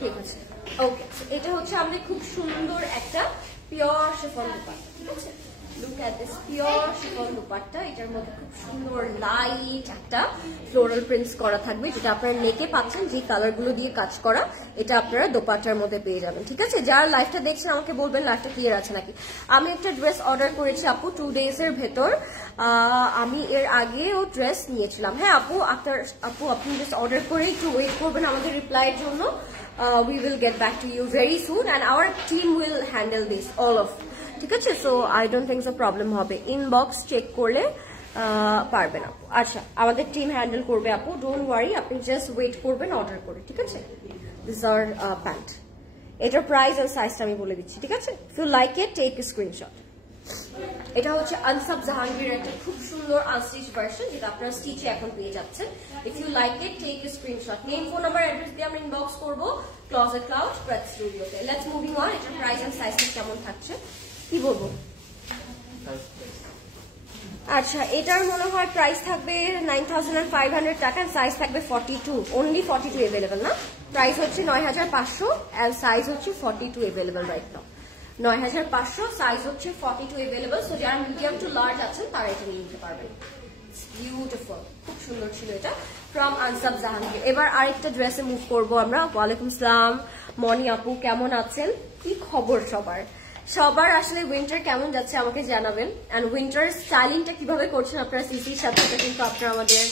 ঠিক আছে, ওকে, এটা হচ্ছে আমাদের খুব সুন্দর একটা পিওর শিফন দোপাট্টা, ঠিক আছে। Look at this pure chiffon dupatta. এটার মধ্যে খুব সুন্দর লাইট একটা ফ্লোরাল প্রিন্টস করা থাকবে, যেটা আপনারা নেকে পাচ্ছেন যে কালার গুলো দিয়ে কাজ করা, এটা আপনারা দোপাট্টার মধ্যে পেয়ে যাবেন। ঠিক আছে, যারা লাইভটা দেখছেন আমাকে বলবেন লাইভটা ক্লিয়ার আছে নাকি। আমি একটা ড্রেস অর্ডার করেছি আপু 2 days এর ভেতর। আমি এর আগেও ড্রেস নিয়েছিলাম। হ্যাঁ আপু, আপনি জাস্ট অর্ডার করে একটু ওয়েট করবেন আমাদের রিপ্লাইয়ের জন্য। We will get back to you very soon and our team will handle this all of. ঠিক আছে, so I don't think so problem হবে। ইনবক্স চেক করলে পারবেন আপু। আচ্ছা, আমাদের টিম হ্যান্ডেল করবে আপু, ডোন্ট ওয়ারি, আপনি জাস্ট ওয়েট করবেন অর্ডার করে। ঠিক আছে, দিস আর প্যান্ট। এটার প্রাইস আর সাইজটা আমি বলে দিচ্ছি। ঠিক আছে, if you like it take a screenshot. এটা হচ্ছে আনসাব জাহাঙ্গীরের একটা খুব সুন্দর আনস্টিচ ভার্সন, যেটা আপনারা স্টিচে এখন পেয়ে যাচ্ছেন। If you like it take a screenshot. Name, phone number, address দিয়ে আমরা ইনবক্স করবো ক্লজেট ক্লাউড প্রেস স্টুডিওতে। Let's moving on. এটার প্রাইস আর সাইজটা কেমন থাকছে কি বলবো। আচ্ছা, এটার মনে হয় প্রাইস থাকবে 9500 টাকা, সাইজ থাকবে 42, অনলি 42 অ্যাভেলেবল না। প্রাইস হচ্ছে 9500 এন্ড সাইজ হচ্ছে 42 অ্যাভেলেবল রাইট নাও। 9500, সাইজ হচ্ছে 42 অ্যাভেলেবল। সো যারা মিডিয়াম টু লার্জ আছেন তারা এটা নিয়ে নিতে পারবেন। বিউটিফুল, খুব সুন্দর ছিল এটা ফ্রম আনসাব জাহাঙ্গীর। এবার আরেকটা ড্রেসে মুভ করবো আমরা। ওয়ালাইকুম আসসালাম মনি আপু, কেমন আছেন? কি খবর সবার আসলে উইন্টার কেমন যাচ্ছে আমাকে জানাবেন, এন্ড উইন্টার স্টাইলিংটা কিভাবে করছেন আপনারা সিসির সাথে, কিন্তু আপনারা আমাদের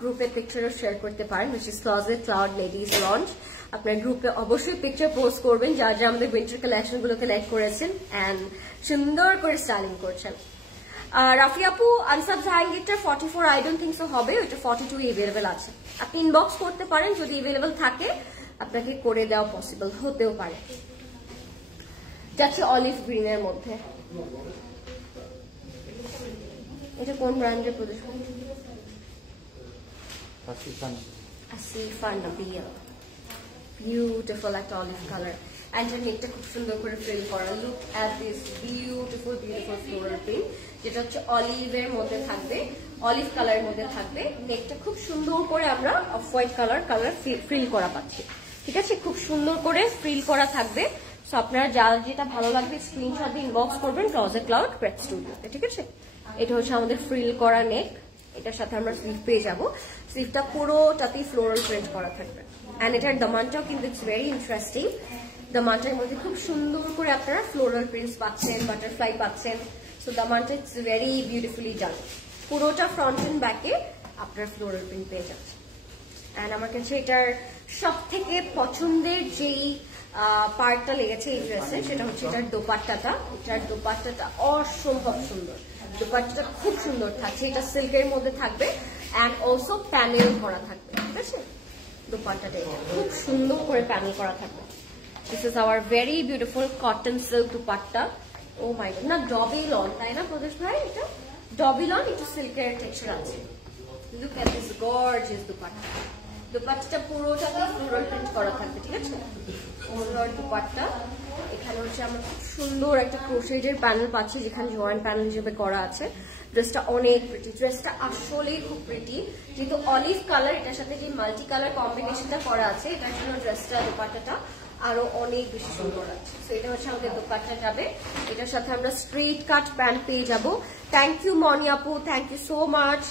গ্রুপে পিকচারও শেয়ার করতে পারেন, which is closet cloud ladies launch. আপনার গ্রুপে অবশ্যই পিকচার পোস্ট করবেন যা যা আমাদের উইন্টার কালেকশন গুলো কালেক্ট করেছেন এন্ড সুন্দর করে স্টাইলিং করছেন। রাফি আপু, আনসাব জাহাঙ্গীরটা 44 আই ডোন্ট থিংক সো হবে, ওইটা 42 এভেলেবেল আছে। আপনি ইনবক্স করতে পারেন, যদি এভেলেবেল থাকে আপনাকে করে দেওয়া পসিবল হতেও পারে। যাচ্ছে অলিভ গ্রিনের মধ্যে। এটা কোন ব্র্যান্ডের প্রদর্শন? আসিফা নাবিয়া। বিউটিফুল একটা অলিভ কালার, এন্ড এর নেকটা খুব সুন্দর করে ফ্রিল করা। Look at this beautiful floral print, যেটা হচ্ছে অলিভের মধ্যে থাকবে, অলিভ কালারের মধ্যে থাকবে। নেকটা খুব সুন্দর করে আমরা অফ হোয়াইট কালার ফ্রিল করা পাচ্ছি। ঠিক আছে, খুব সুন্দর করে ফ্রিল করা থাকবে। সো আপনারা যার যেটা ভালো লাগবে স্ক্রিনশট দিয়ে ইনবক্স করবেন ক্লজেট ক্লাউড প্রেস স্টুডিওতে। ঠিক আছে, এটা হচ্ছে আমাদের ফ্রিল করা নেক। এটার সাথে আমরা স্লিভ পেয়ে যাবো। স্লিভটা পুরোটাতেই ফ্লোরাল প্রিন্ট করা থাকবে, এন্ড এটার দামানটাও কিন্তু ইটস ভেরি ইন্টারেস্টিং। দামানটার মধ্যে খুব সুন্দর করে আপনারা ফ্লোরাল প্রিন্টস পাচ্ছেন, বাটারফ্লাই পাচ্ছেন। সো দামানটা ইটস ভেরি বিউটিফুলি ডান। পুরোটা ফ্রন্ট এন্ড ব্যাকে আপনার ফ্লোরাল প্রিন্ট পেয়ে যাচ্ছে। এন্ড আমার কাছে এটার সব থেকে পছন্দের যেই পার্টটা লেগেছে এই ড্রেসে, সেটা হচ্ছে এটার দোপাট্টাটা। এটার দোপাট্টাটা অসম্ভব সুন্দর, দোপাট্টাটা খুব সুন্দর থাকছে। এটা সিল্কের মধ্যে থাকবে এন্ড অলসো প্যানেল করা থাকবে। ঠিক আছে, দোপাট্টাটা খুব সুন্দর করে প্যানেল করা থাকবে। This is our very beautiful cotton silk dupatta. Oh my god, না ডবি লন, তাই না প্রদেশ ভাই? এটা ডবি লন, একটু সিল্কের টেক্সচার আছে। Look at this gorgeous dupatta. দুপাট্টাটা পুরোটাতে ফ্লোরাল প্রিন্ট করা থাকবে। ঠিক আছে, ফ্লোরাল দুপাট্টা। এখানে হচ্ছে আমরা খুব সুন্দর একটা ক্রোশেডের প্যানেল পাচ্ছি, যেখানে জয়েন্ট প্যানেল হিসেবে করা আছে। ড্রেসটা অনেক প্রিটি, ড্রেসটা আসলেই খুব প্রিটি। যেহেতু অলিভ কালার, এটার সাথে যে মাল্টি কালার কম্বিনেশনটা করা আছে, এটার জন্য ড্রেসটা দুপাট্টাটা আরো অনেক বেশি সুন্দর আছে। তো এটা হচ্ছে আমাদের দোপাট্টা যাবে। এটার সাথে আমরা স্ট্রেট কাট প্যান্ট পেয়ে যাবো। থ্যাংক ইউ মনি আপু, থ্যাংক ইউ সো মাচ।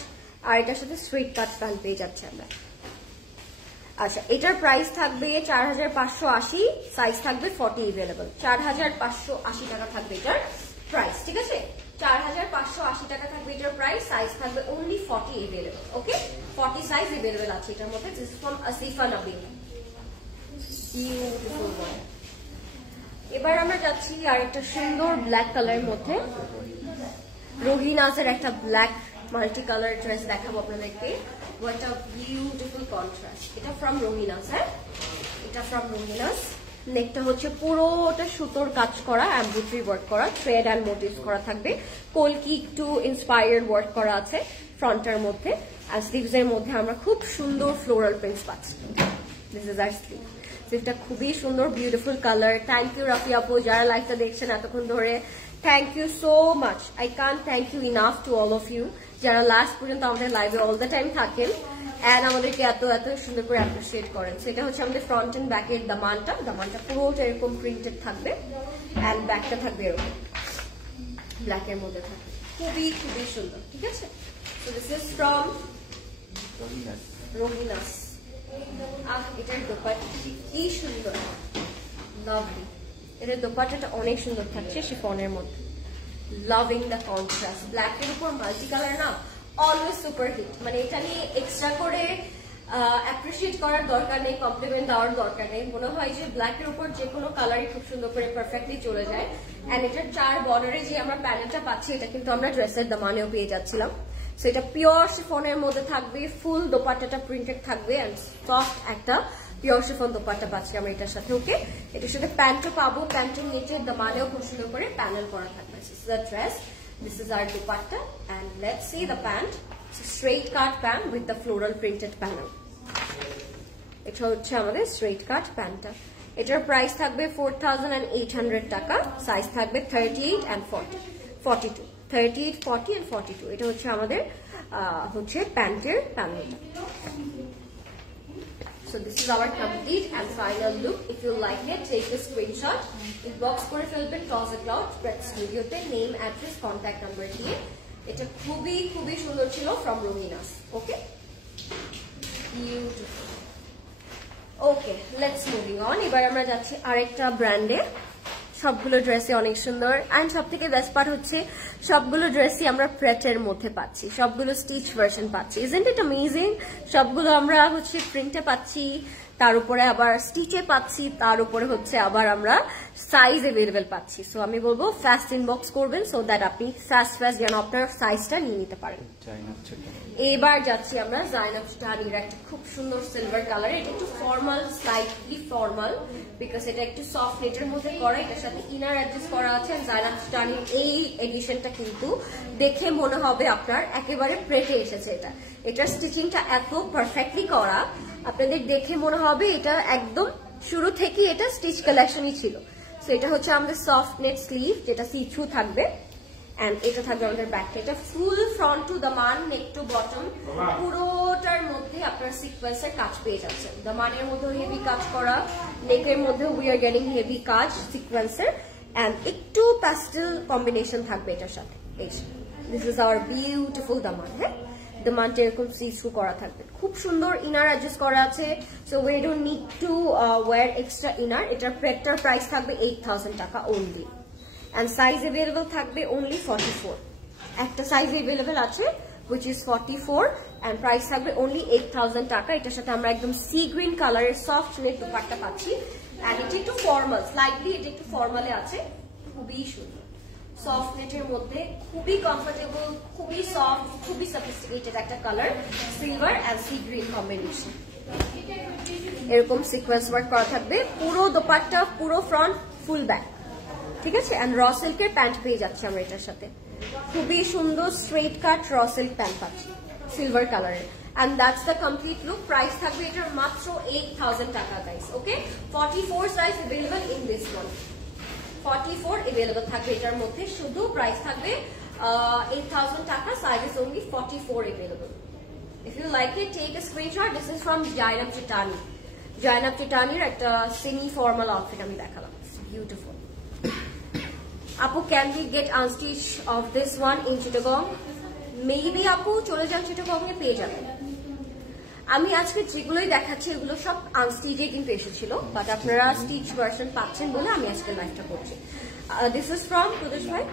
আর এটার সাথে স্ট্রেট কাট প্যান্ট পেয়ে যাচ্ছে আমরা। আচ্ছা, এটার প্রাইস থাকবে 4580, সাইজ থাকবে 40 এভেলেবল। 4580 টাকা থাকবে এটার প্রাইস। ঠিক আছে, 4580 টাকা থাকবে এটার প্রাইস, সাইজ থাকবে only 40 available. Okay, 40 size available আছে এটার মধ্যে। This is from Asifa নাবিয়া। Beautiful one. এবার আমরা যাচ্ছি আর একটা সুন্দর ব্ল্যাক কালারের মধ্যে। রোহিনাজের একটা ব্ল্যাক মাল্টি কালার ড্রেস দেখাবো আপনাদেরকে। What a beautiful contrast. এটা ফ্রম রোহিনাস। হ্যাঁ, এটা ফ্রম রোহিনাস। নেকটা হচ্ছে পুরোটা সুতোর কাজ করা, এমব্রয়ডারি ওয়ার্ক করা, থ্রেড এন্ড মোটিভস করা থাকবে। কলকি একটু ইন্সপায়ার্ড ওয়ার্ক করা আছে ফ্রন্টের মধ্যে। আর স্লিভস এর মধ্যে আমরা খুব সুন্দর ফ্লোরাল প্রিন্টস পাচ্ছি। This is our sleeve. স্লিভটা খুবই সুন্দর, beautiful colour. Thank you Rafi আপু, যারা লাইভটা দেখছেন এতক্ষণ ধরে, thank you so much. I can't thank you enough to all of you, যারা লাস্ট পর্যন্ত আমাদের লাইভে অল দ্য টাইম থাকেন এন্ড আমাদেরকে এত এত সুন্দর করে অ্যাপ্রিসিয়েট করেন। সেটা হচ্ছে আমাদের ফ্রন্ট এন্ড ব্যাকের দামানটা পুরোটা এরকম প্রিন্টেড থাকবে এন্ড ব্যাকটা থাকবে এরকম। ব্ল্যাকের মধ্যে থাকে, খুবই খুবই সুন্দর। ঠিক আছে, সো দিস ইজ ফ্রম রোহিনাস। এটার দোপাট্টা কি সুন্দর, লাভলি। এটার দোপাট্টাটা অনেক সুন্দর থাকছে শিফনের মধ্যে। লাভিং দ্য কন্ট্রাস্ট, ব্ল্যাকের উপর মাল্টি কালার না অলওয়েজ সুপার হিট। মানে এটা নিয়ে এক্সট্রা করে অ্যাপ্রিসিয়েট করার দরকার নেই, কমপ্লিমেন্ট দেওয়ার দরকার নেই। মনে হয় যে ব্ল্যাকের উপর যে কোনো কালারই খুব সুন্দর করে পারফেক্টলি চলে যায়। এন্ড এটার 4 বর্ডারে যে আমরা প্যানেলটা পাচ্ছি, এটা কিন্তু আমরা ড্রেসের দামানেও পেয়ে যাচ্ছিলাম। সো এটা পিওর শিফনের মধ্যে থাকবে, ফুল দোপাট্টাটা প্রিন্টেড থাকবে এন্ড সফট একটা পিওর শিফন দোপাট্টা পাচ্ছি আমরা এটার সাথে। ওকে, এটার সাথে প্যান্টও পাবো, প্যান্টের নিচে দামানেও খুব সুন্দর করে প্যানেল করা থাকবে। This is the dress, this is our dupatta and let's see the pant. Straight cut pant with the floral printed panel. এটা হচ্ছে আমাদের স্ট্রেট কাট প্যান্টটা। এটার প্রাইস থাকবে 4800 টাকা। সাইজ থাকবে 38 and 40, 42, 38, 40 and 42। এটা হচ্ছে আমাদের হচ্ছে প্যান্টের প্যানেলটা। So this is our complete and final look. If you like it, take a screenshot, inbox করে ফেলবেন Closet Cloud স্টুডিওতে, নেম, অ্যাড্রেস, কন্ট্যাক্ট নাম্বার দিয়ে। এটা খুবই খুবই সুন্দর ছিল from Rohinaz. Okay, beautiful. Okay, let's moving on. এবার আমরা যাচ্ছি আরেকটা ব্র্যান্ডে। সবগুলো ড্রেসই অনেক সুন্দর এন্ড সব থেকে বেস্ট পার্ট হচ্ছে সবগুলো ড্রেসই আমরা প্রেটের মধ্যে পাচ্ছি, সবগুলো স্টিচ ভার্সন পাচ্ছি। Isn't it amazing? সবগুলো আমরা হচ্ছে প্রিন্টে পাচ্ছি, তার উপরে আবার স্টিচে পাচ্ছি, তার উপরে হচ্ছে আবার আমরা সাইজ অ্যাভেলেবেল পাচ্ছি। সো আমি বলবো ফাস্ট ইনবক্স করবেন সো দ্যাট আপনি ফাস্ট যেন আপনার সাইজটা নিয়ে নিতে পারেন। এবার যাচ্ছি আমরা জাইনাব চিটানির একটা খুব সুন্দর সিলভার কালার। এটা একটু ফর্মাল, স্লাইটলি ফর্মাল, বিকজ এটা একটু সফট নেটের মধ্যে করা। এটার সাথে ইনার অ্যাডজাস্ট করা আছে। জাইনাব চিটানির এই এডিশনটা কিন্তু দেখে মনে হবে আপনার একেবারে প্রেটে এসেছে। এটার স্টিচিংটা এত পারফেক্টলি করা, আপনাদের দেখে মনে হবে এটা একদম শুরু থেকে এটা স্টিচ কালেকশনই ছিল। সো এটা হচ্ছে আমাদের সফট নেট স্লিভ, যেটা সি থ্রু থাকবে এন্ড এটা থাকবে আমাদের ব্যাকটা। এটা ফুল front to Daman, neck to bottom, পুরোটার মধ্যে আপনার সিকোয়েন্সের কাজ পেয়ে যাচ্ছেন। দামানের মধ্যে হেভি কাজ করা, নেকের মধ্যে উই আর গেটিং হেভি কাজ সিকোয়েন্সের এন্ড একটু প্যাস্টেল কম্বিনেশন থাকবে এটার সাথে। দিস ইজ আওয়ার বিউটিফুল দামান। হ্যাঁ, দামানটা এরকম সি থ্রু করা থাকবে, খুব সুন্দর ইনার অ্যাডজাস্ট করা আছে। So we don't need to wire extra inner. এটার প্রেটটার প্রাইস থাকবে 8000 টাকা অনলি এন্ড সাইজ অ্যাভেলেবল থাকবে অনলি 44। একটা সাইজ অ্যাভেলেবল আছে which is 44 and প্রাইস থাকবে অনলি 8000 টাকা। এটার সাথে আমরা একদম সি গ্রিন কালারের সফট নেট দুপাট্টা পাচ্ছি এন্ড এটা একটু ফর্মাল, স্লাইটলি এটা একটু ফর্মালে আছে, খুবই সুন্দর সফট নেটের মধ্যে, খুবই কমফোর্টেবল, খুবই সফট, খুবই সফিস্টিকেটেড একটা colour, silver and sea green combination. এরকম সিকোয়েন্স ওয়ার্ক করা থাকবে পুরো দোপাট্টা, পুরো ফ্রন্ট, ফুল ব্যাক। ঠিক আছে, এন্ড র সিল্কের প্যান্ট পেয়ে যাচ্ছি আমরা এটার সাথে। খুবই সুন্দর স্ট্রেট কাট র সিল্ক প্যান্ট পাচ্ছি সিলভার কালারের and that's the complete look. Price থাকবে এটার মাত্র 8000 টাকা guys. Okay, 44 size available in this one. 44 available থাকবে এটার মধ্যে, শুধু প্রাইস থাকবে 8000 টাকা। Size is only 44 available. If you like it, take a screenshot. This is from Zainab Chitani. Zainab Chitaniর একটা semi formal outfit আমি দেখালাম, beautiful. আপু, can we get unstitch of this one in Chittagong? Maybe আপু চলে যান চিটাগং এ পেয়ে যাবেন। আমি আজকে যেগুলোই দেখাচ্ছি এগুলো সব আনস্টিচে কিন্তু এসেছিল, বাট আপনারা স্টিচ ভার্সন পাচ্ছেন বলে আমি আজকে লাইভটা করছি। দিস ইজ ফ্রম কুদুস ভাই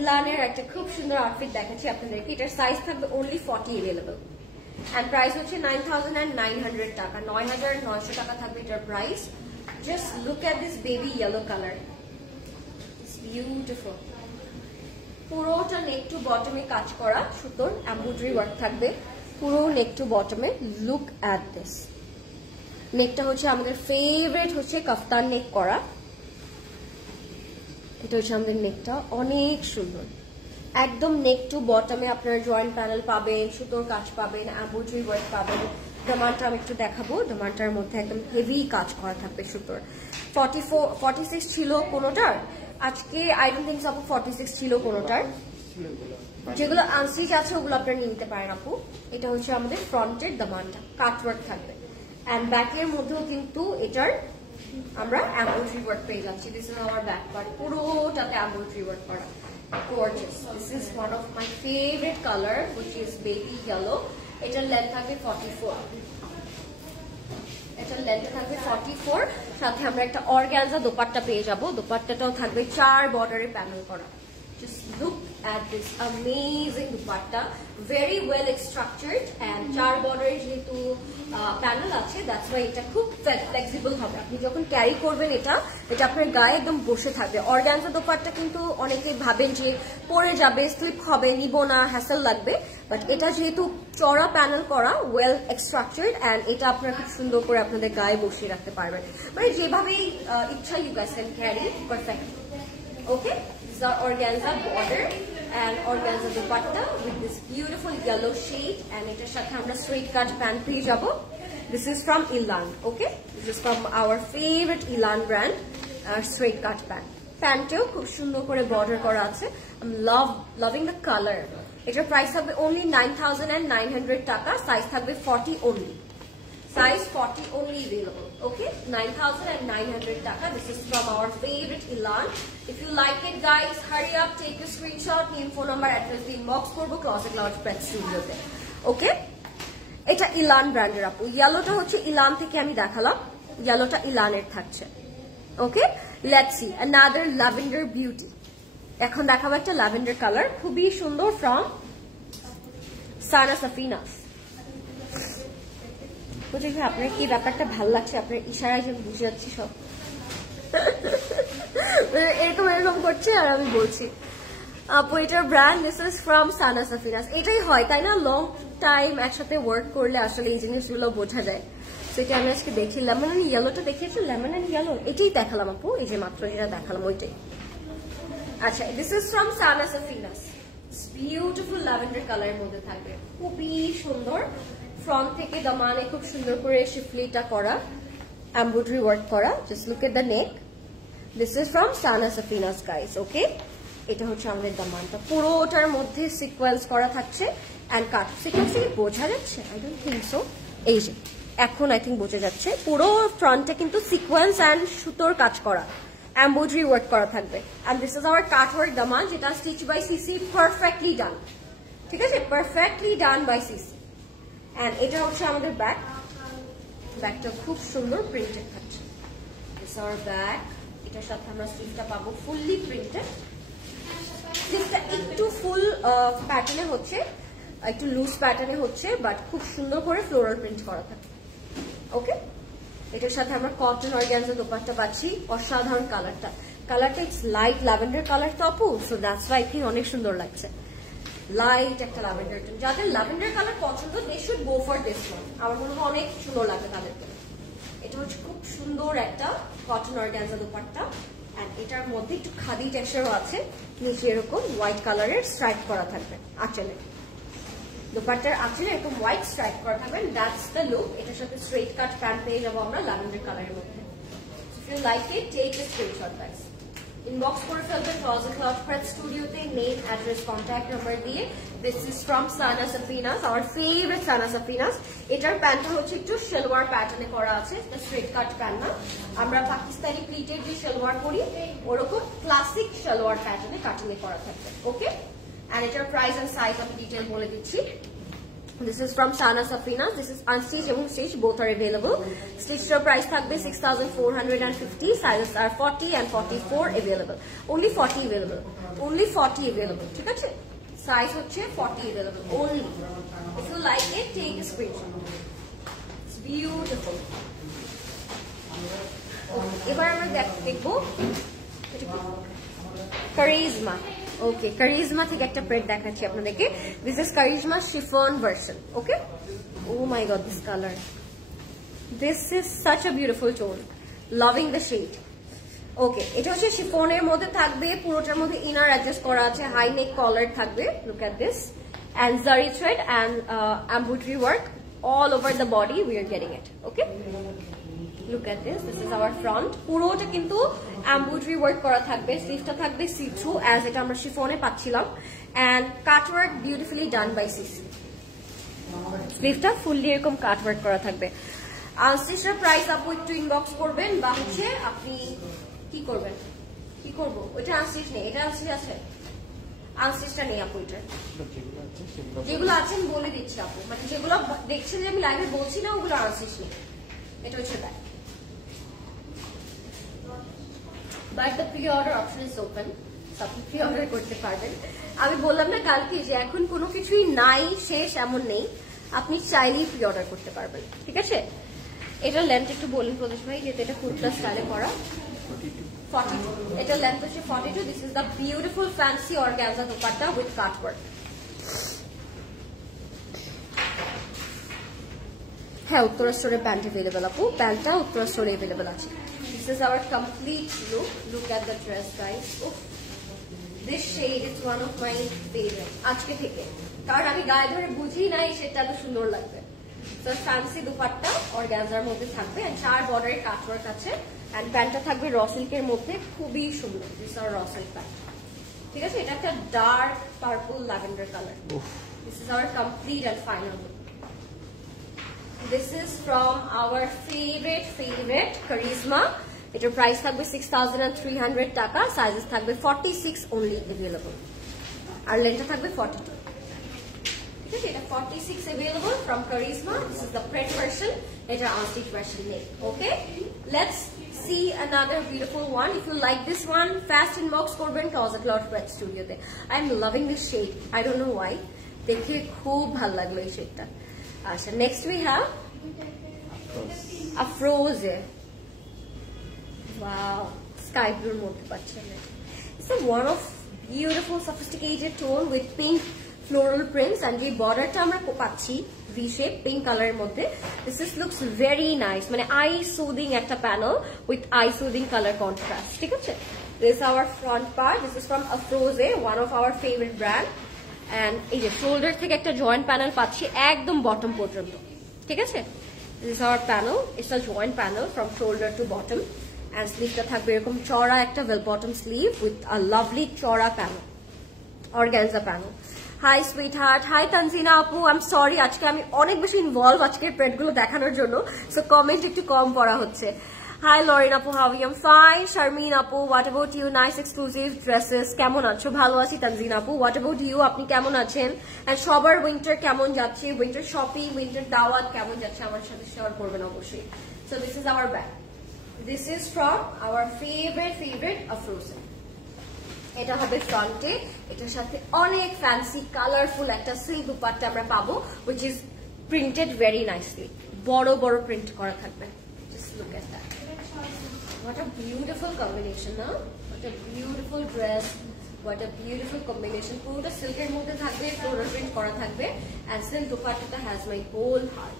ইলানের একটা খুব সুন্দর আউটফিট দেখাচ্ছি আপনাদেরকে। এটার সাইজ থাকবে অনলি 40 अवेलेबल এন্ড প্রাইস হচ্ছে 9900 টাকা। 9900 টাকা থাকবে এটার price. Just look at this baby yellow colour, it's beautiful. পুরোটা নেক টু বটমে কাজ করা, সুতোর এমব্রয়ডারি ওয়ার্ক থাকবে পুরো নেক টু বটমে। Look at this. নেকটা হচ্ছে আমাদের ফেভারিট, হচ্ছে কাফতান নেক করা। এটা হচ্ছে আমাদের নেকটা, অনেক সুন্দর একদম নেক টু বটমে আপনারা জয়েন্ট প্যানেল পাবেন, সুতোর কাজ পাবেন, এমব্রয়ডারি ওয়ার্ক পাবেন। দামানটা আমি একটু দেখাবো, দামানটার মধ্যে একদম হেভি কাজ করা থাকবে সুতোর। 46 ছিল কোনোটার, আজকে আই ডোন্ট থিংক আপু 46 ছিল কোনোটার। যেগুলো আনস্টিচ আছে ওগুলো আপনারা নিয়ে নিতে পারেন আপু। এটা হচ্ছে আমাদের ফ্রন্টের দামানটা, কাটওয়ার্ক থাকবে এন্ড ব্যাকের মধ্যেও কিন্তু এটার আমরা এমব্রয়ডারি ওয়ার্ক পেয়ে যাচ্ছি। This is our back part, পুরোটাতে এমব্রয়ডারি ওয়ার্ক করা, gorgeous. This is one of my favorite color, which is baby yellow. এটার লেন্থ থাকবে 44, এটার লেন্থ থাকবে 44, সাথে আমরা একটা অর্গানজা দোপাট্টা পেয়ে যাব। দোপাট্টাটাও থাকবে 4 বর্ডারে প্যানেল করা। Just look at this amazing dupatta, very well structured, and 4 border যেহেতু প্যানেল আছে, that's why এটা খুব ফ্লেক্সিবল হবে। আপনি যখন ক্যারি করবেন এটা আপনার গায়ে একদম বসে থাকবে। অর্গানজা দোপাট্টা কিন্তু অনেকে ভাবেন যে পরে যাবে, স্লিপ হবে, নিব না, হ্যাসেল লাগবে, বাট এটা যেহেতু চড়া প্যানেল করা, ওয়েল স্ট্রাকচার্ড, এন্ড এটা আপনারা খুব সুন্দর করে আপনাদের গায়ে বসিয়ে রাখতে পারবেন, মানে যেভাবেই ইচ্ছা you guys can carry perfectly. Okay, this is our organza border and organza dupatta with this beautiful yellow shade, and এটার সাথে আমরা straight cut pant পেয়ে যাব। This is from Elan. Okay, this is from our favorite Elan brand, straight cut pant. প্যান্টেও খুব সুন্দর করে বর্ডার করা আছে। I'm loving the color. এটার প্রাইস হবে only 9,900 টাকা, সাইজ থাকবে 40 only, size 40 only available. Okay, 9,900 taka. This is from our favorite Elan. If you like it, guys, hurry up, take a screenshot, name, phone number, address, the inbox korbo Closet Lounge Pet Studio te. Okay, এটা Elan brand-এর আপু। yellowটা হচ্ছে Elan থেকে আমি দেখালাম, yellowটা Elan-এর থাকছে। Okay, let's see another lavender beauty. এখন দেখাবো একটা lavender color, খুবই সুন্দর, from Sana Safinas. বুঝে কি আপনার কি ব্যাপারটা ভালো লাগছে, আপনার ইশারায় যে বুঝে যাচ্ছি সব এরকম করছে আর আমি বলছি। আপু এটার brand, this is from Sana Safina's. এটাই হয় তাই না, লং টাইম একসাথে ওয়ার্ক করলে আসলে এই জিনিসগুলো বোঝা যায়। সেটা আমি আজকে দেখি, লেমন এন্ড ইয়েলোটা দেখিয়েছি, লেমন এন্ড ইয়েলো এটাই দেখালাম আপু, এই যে মাত্র যেটা দেখালাম ওইটাই। আচ্ছা, this is from Sana Safinaz, beautiful lavender কালারের মধ্যে থাকবে, খুবই সুন্দর। ফ্রন্ট থেকে দামানে খুব সুন্দর করে শিফলিটা করা, এমব্রয়ডারি ওয়ার্ক করা। Just look at the neck. This is from Sana Safinaz guys. Okay, এটা হচ্ছে আমাদের দামানটা, পুরোটার মধ্যে সিকোয়েন্স করা থাকছে এন্ড কাট। সিকোয়েন্স থেকে বোঝা যাচ্ছে? I don't think so. এই যে এখন আই থিঙ্ক বোঝা যাচ্ছে, পুরো ফ্রন্টে কিন্তু সিকোয়েন্স এন্ড সুতোর কাজ করা, এমব্রয়ডারি ওয়ার্ক করা থাকবে। And this is our cut work দামান, যেটা stitch by CC, perfectly done. ঠিক আছে, perfectly done by CC. And এটা হচ্ছে আমাদের ব্যাক, ব্যাকটা খুব সুন্দর প্রিন্টেড থাকছে। This is our back. এটার সাথে আমরা স্লিভটা পাবো ফুললি প্রিন্টেড। স্লিভটা একটু ফুল প্যাটার্নে হচ্ছে, একটু লুজ প্যাটার্নে হচ্ছে, বাট খুব সুন্দর করে ফ্লোরাল প্রিন্ট করা থাকে। ওকে, এটার সাথে আমরা কটন অর্গানজা দোপাট্টা পাচ্ছি। অসাধারণ কালারটা ইটস লাইট ল্যাভেন্ডার কালার তো আপু, so that's why I think অনেক সুন্দর লাগছে। লাইট একটা ল্যাভেন্ডার, যাদের ল্যাভেন্ডার কালার পছন্দ, they should go for this one. আমার মনে হয় অনেক সুন্দর লাগবে তাদেরকে। এটা হচ্ছে খুব সুন্দর একটা কটন অর্গানজা দোপাট্টা, এন্ড এটার মধ্যে একটু খাদি টেক্সচারও আছে। নিচে এরকম হোয়াইট কালারের স্ট্রাইপ করা থাকবে আঁচলে, দোপাট্টার আঁচলে এরকম হোয়াইট স্ট্রাইপ করা থাকবে। That's the look. এটার সাথে স্ট্রেট কাট প্যান্ট পেয়ে যাবো আমরা ল্যাভেন্ডার কালারের মধ্যে। If you like it, take a screenshot guys. Inbox করে ফেলবেন ক্লজেট লজ প্যাট স্টুডিওতে, নেম, অ্যাড্রেস, কন্ট্যাক্ট নাম্বার দিয়ে। This is from Sana Safinaz, our favourite Sana Safinaz. এটার প্যান্টটা হচ্ছে একটু সালোয়ার প্যাটার্নে করা আছে, স্ট্রেট কাট প্যান্ট না। আমরা পাকিস্তানি প্লিটের যে সালোয়ার করি ওরকম ক্লাসিক সালোয়ার প্যাটার্নে কাটিং করা থাকবে। ওকে, এন্ড এটার প্রাইস এন্ড সাইজ আমি ডিটেল বলে দিচ্ছি। This is from Sana Safinas. This is unstitched এবং stitched, both are available. Stitched price থাকবে 6,450. Sizes are 40 and 44 available. Only 40 available. Only 40 available. ঠিক আছে? Size হচ্ছে 40 available only. If you like it, take a screenshot. It's beautiful. Okay, এবার আমরা দেখবো কারিজমা। ওকে, কারিজমা থেকে একটা প্রিন্ট দেখাচ্ছি আপনাদেরকে। This is Charizma chiffon version. Okay, oh my god, this colour, this is such a beautiful tone, loving the shade. Okay, এটা হচ্ছে শিফনের মধ্যে থাকবে, পুরোটার মধ্যে ইনার অ্যাডজাস্ট করা আছে, হাই নেক কলার থাকবে। Look at this, and zari thread and embroidery work all over the body. We are getting it. Okay, look at this. This is our front. পুরোটা কিন্তু এমব্রয়ডারি ওয়ার্ক করা থাকবে, স্লিভটা থাকবে সি থ্রু অ্যাজ এটা আমরা শিফনে পাচ্ছিলাম, and cut work beautifully done by CC. স্লিভটা ফুললি এরকম কাট ওয়ার্ক করা থাকবে। আনস্টিচের প্রাইস আপু একটু ইনবক্স করবেন, বা হচ্ছে আপনি কি করবেন, কি করবো, ওইটা আনস্টিচ নেই, এটা আনস্টিচ আছে, আনস্টিচটা নেই আপু। এটা যেগুলো আছে আমি বলে দিচ্ছি আপু, মানে যেগুলো দেখছেন যে আমি লাইভে বলছি না ওগুলো আনস্টিচ নেই, এটা হচ্ছে bag. But the pre order option is open, আপনি প্রি অর্ডার করতে পারবেন। আমি বললাম না কালকে যে এখন কোনো কিছুই নাই, শেষ এমন নেই, আপনি চাইলেই প্রি অর্ডার করতে পারবেন, ঠিক আছে। এটার লেন্থ একটু বলুন প্রদেশ ভাই, যেটা এটা কুর্তা স্টাইলে করা 42, এটার লেন্থ হচ্ছে 42। This is the beautiful fancy organza dupatta with cutwork. হ্যাঁ, উত্তরা স্টোরে প্যান্ট অ্যাভেলেবল আপু, প্যান্টটা উত্তরা স্টোরে অ্যাভেলেবল আছে। This is our complete look, look at the dress guys. This shade is one of my favourite আজকে থেকে, কারণ আমি গায়ে ধরে বুঝি না এই শেডটা এত সুন্দর লাগবে। তো ফ্যান্সি দুপাট্টা অর্গানজার মধ্যে থাকবে, এন্ড 4 বর্ডারের কাটওয়ার্ক আছে, এন্ড প্যান্টটা থাকবে র সিল্কের মধ্যে, খুবই সুন্দর। দিস আর র সিল্ক প্যান্ট, ঠিক আছে। এটা একটা dark purple lavender colour. This is our complete and final look. This is from our favorite Karisma. এটার প্রাইস থাকবে 6300 টাকা, সাইজেস থাকবে 46 only available, আর লেন্থটা থাকবে 42, ঠিক আছে। এটা 46 available from Karisma. This is the print version, এটা unstitched version নেই। Okay, let's see another beautiful one. If you like this one, fast inbox করবেন Closet Lot Red Studio তে। I'm loving this shade, I don't know why, দেখে খুব ভালো লাগলো এই শেডটা। আচ্ছা, next we have Afroze. Wow, sky blue মধ্যে পাচ্ছেন। It's a one of beautiful sophisticated tone with pink floral prints, and যে বর্ডারটা আমরা পাচ্ছি V shape pink কালারের মধ্যে। This is looks very nice, মানে eye soothing একটা panel with eye soothing color contrast, ঠিক আছে। This is our front part. This is from Afroze, one of our favorite brand, and এই যে শোল্ডার থেকে একটা জয়েন্ট প্যানেল পাচ্ছি একদম বটম পর্যন্ত, ঠিক আছে। This is our panel. It's a joint panel from shoulder to bottom, and sleeve-টা থাকবে এরকম চওড়া একটা well bottom sleeve with a lovely চওড়া panel, organza panel. Hi sweetheart, hi Tanzina আপু, I'm sorry আজকে আমি অনেক বেশি ইনভলভ আজকের প্রিন্টগুলো দেখানোর জন্য, সো কমেন্ট একটু কম পড়া হচ্ছে। Hi Lauren আপু, how are you? I'm fine. Sharmeen আপু, what about you? Nice exclusive dresses. কেমন আছো? ভালো আছি তানজিনা আপু, what about you? আপনি কেমন আছেন? And সবার উইন্টার কেমন যাচ্ছে? উইন্টার শপিং, উইন্টার দাওয়াত কেমন যাচ্ছে? আমার সাথে শেয়ার করবেন অবশ্যই। So this is our bag. This is from our favorite Afroze. এটা হবে ফ্রন্টে, এটার সাথে অনেক ফ্যান্সি কালারফুল একটা সিল্ক দুপাট্টা আমরা পাবো, which is printed very nicely. বড় বড় প্রিন্ট করা থাকবে। Just look at that. What a beautiful combination, huh? What a beautiful dress. What a beautiful combination. পুরোটা সিল্কের মধ্যে থাকবে, ফ্লোরাল প্রিন্ট করা থাকবে, and সিল্ক দুপাট্টাটা has my whole heart.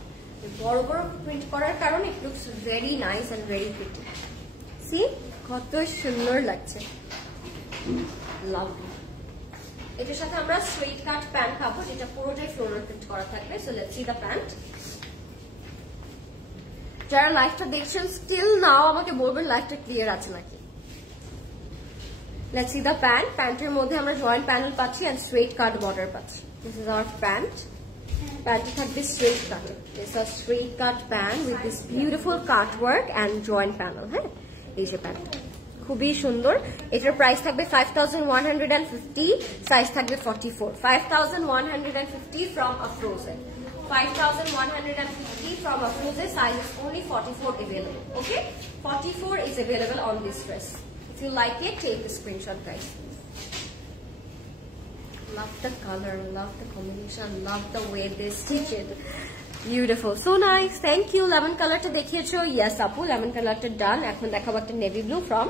বড় বড় প্রিন্ট করার কারণে it looks very nice and very pretty. See, কত সুন্দর লাগছে। Lovely. এটার সাথে আমরা স্ট্রেট কাট প্যান্ট পাবো, যেটা পুরোটাই ফ্লোরাল প্রিন্ট করা থাকবে। So let's see the pant. যারা লাইভটা দেখছেন স্টিল নাও আমাকে বলবেন লাইভটা ক্লিয়ার আছে নাকি। Let's see the pant. প্যান্টের মধ্যে আমরা জয়েন্ট প্যানেল পাচ্ছি and straight cut border পাচ্ছি। This is our pant. প্যান্টে থাকবে straight cut. It's a straight cut pant with this beautiful cut work and joint panel. হ্যাঁ, এই যে প্যান্ট খুবই সুন্দর। এটার প্রাইস থাকবে 5150, সাইজ থাকবে 44। 5150 from Afroze. 5150 from Afroze, size is only 44 available. Okay, 44 is available on this dress. If you like it, take a screenshot, guys. Love the color, love the combination, love the way they stitch it. Beautiful, so nice. Thank you. Lemon color ta dekhiyecho. Yes apu, lemon color ta done. Ekhon dekhabo ekta navy blue from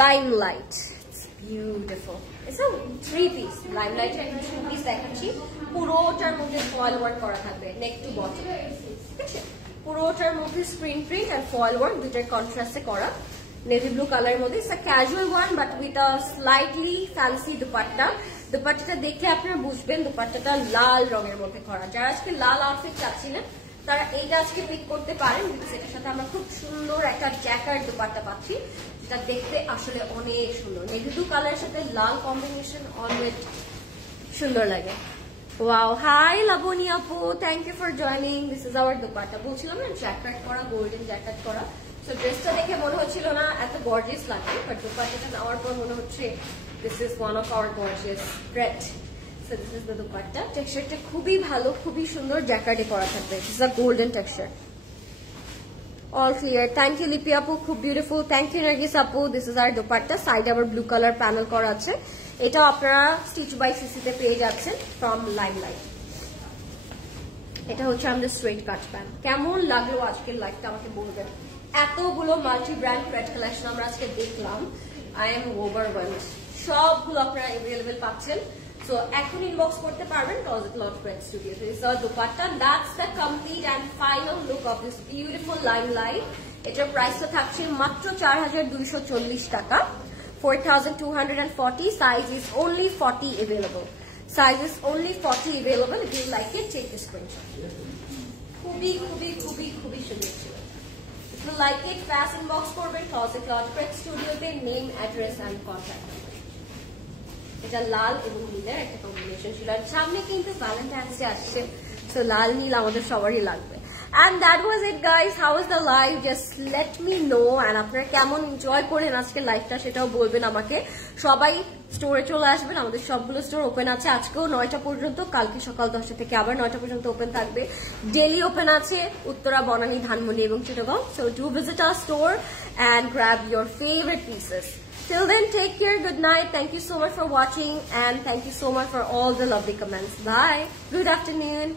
Limelight. It's beautiful. It's a 3-piece. Limelight এর 2-piece দেখাচ্ছি। পুরোটার মধ্যে ফয়েল ওয়ার্ক করা থাকবে নেক টু বটম, ঠিক আছে। পুরোটার মধ্যে screen print and foil work দুইটার কন্ট্রাস্টে করা, নেভি ব্লু কালারের মধ্যে। It's a casual one but with a slightly fancy dupatta. দুপাট্টাটা দেখলে আপনারা বুঝবেন দুপাট্টাটা লাল রঙের মধ্যে করা। যারা আজকে লাল আউটফিট চাচ্ছিলেন তারা এইটা আজকে পিক করতে পারেন, বিকজ এটার সাথে আমরা খুব সুন্দর একটা জ্যাকার দুপাট্টা পাচ্ছি, যেটা দেখতে আসলে অনেক সুন্দর। নেভি ব্লু কালারের সাথে লাল কম্বিনেশন অলওয়েজ সুন্দর লাগে। Wow, hi Laboni Apu, thank you for joining. This is our dupatta. বলছিলাম না জ্যাকেট করা, গোল্ডেন জ্যাকেট করা। সো ড্রেসটা দেখে মনে হচ্ছিল না এত গর্জিয়াস লাগবে, বাট দুপাট্টাটা নেওয়ার পর মনে হচ্ছে this is one of our gorgeous red. So this is the dupatta. টেক্সচারটা খুবই ভালো, খুবই সুন্দর, জ্যাকেটে করা থাকবে। This is a golden texture. All clear. Thank you Lipi Apu, খুব beautiful. Thank you Nargis Apu. This is our dupatta. Side আবার ব্লু কালার প্যানেল করা আছে। এটাও আপনারা স্টিচ বাই সিসিতে পেয়ে যাচ্ছেন ফ্রম লাইমলাইট। এটা হচ্ছে আমাদের স্ট্রেট কাট প্যান্ট। কেমন লাগলো আজকের লাইফটা আমাকে বলবেন। এতগুলো মাল্টি ব্র্যান্ড রেড কালেকশন আমরা আজকে দেখলাম, আই এম ওভারওয়েলমড। সবগুলো আপনারা অ্যাভেলেবেল পাচ্ছেন। সো এখন ইনবক্স করতে পারবেন Closet Lot Red Studio. This is our dupatta. That's the complete and final look of this beautiful limelight. এটার প্রাইসটা থাকছে মাত্র 4240 টাকা। 4240. Size is only 40 available. Size is only 40 available. If you like it, take the screenshot. খুবই খুবই খুবই খুবই সুন্দর ছিল। If you like it, fast inbox করবেন Closet Lot Red Studio তে, name, address and contact number. এটা লাল এবং নীলের একটা কম্বিনেশন ছিল, আর সামনে কিন্তু ভ্যালেন্টাইন্স ডে আসছে, সো লাল নীল আমাদের সবারই লাগবে। And that was it guys. How was the live? Just let me know. And আপনারা কেমন এনজয় করেন আজকে লাইভটা সেটাও বলবেন আমাকে। সবাই স্টোরে চলে আসবেন, আমাদের সবগুলো স্টোর ওপেন আছে আজকেও 9টা পর্যন্ত, কালকে সকাল 10টা থেকে আবার 9টা পর্যন্ত ওপেন থাকবে। ডেলি ওপেন আছে উত্তরা, বনানী, ধানমন্ডি এবং Chittagong. So do visit our store and grab your favorite pieces. Till then, take care, good night. Thank you so much for watching, and thank you so much for all the lovely comments. Bye. Good afternoon.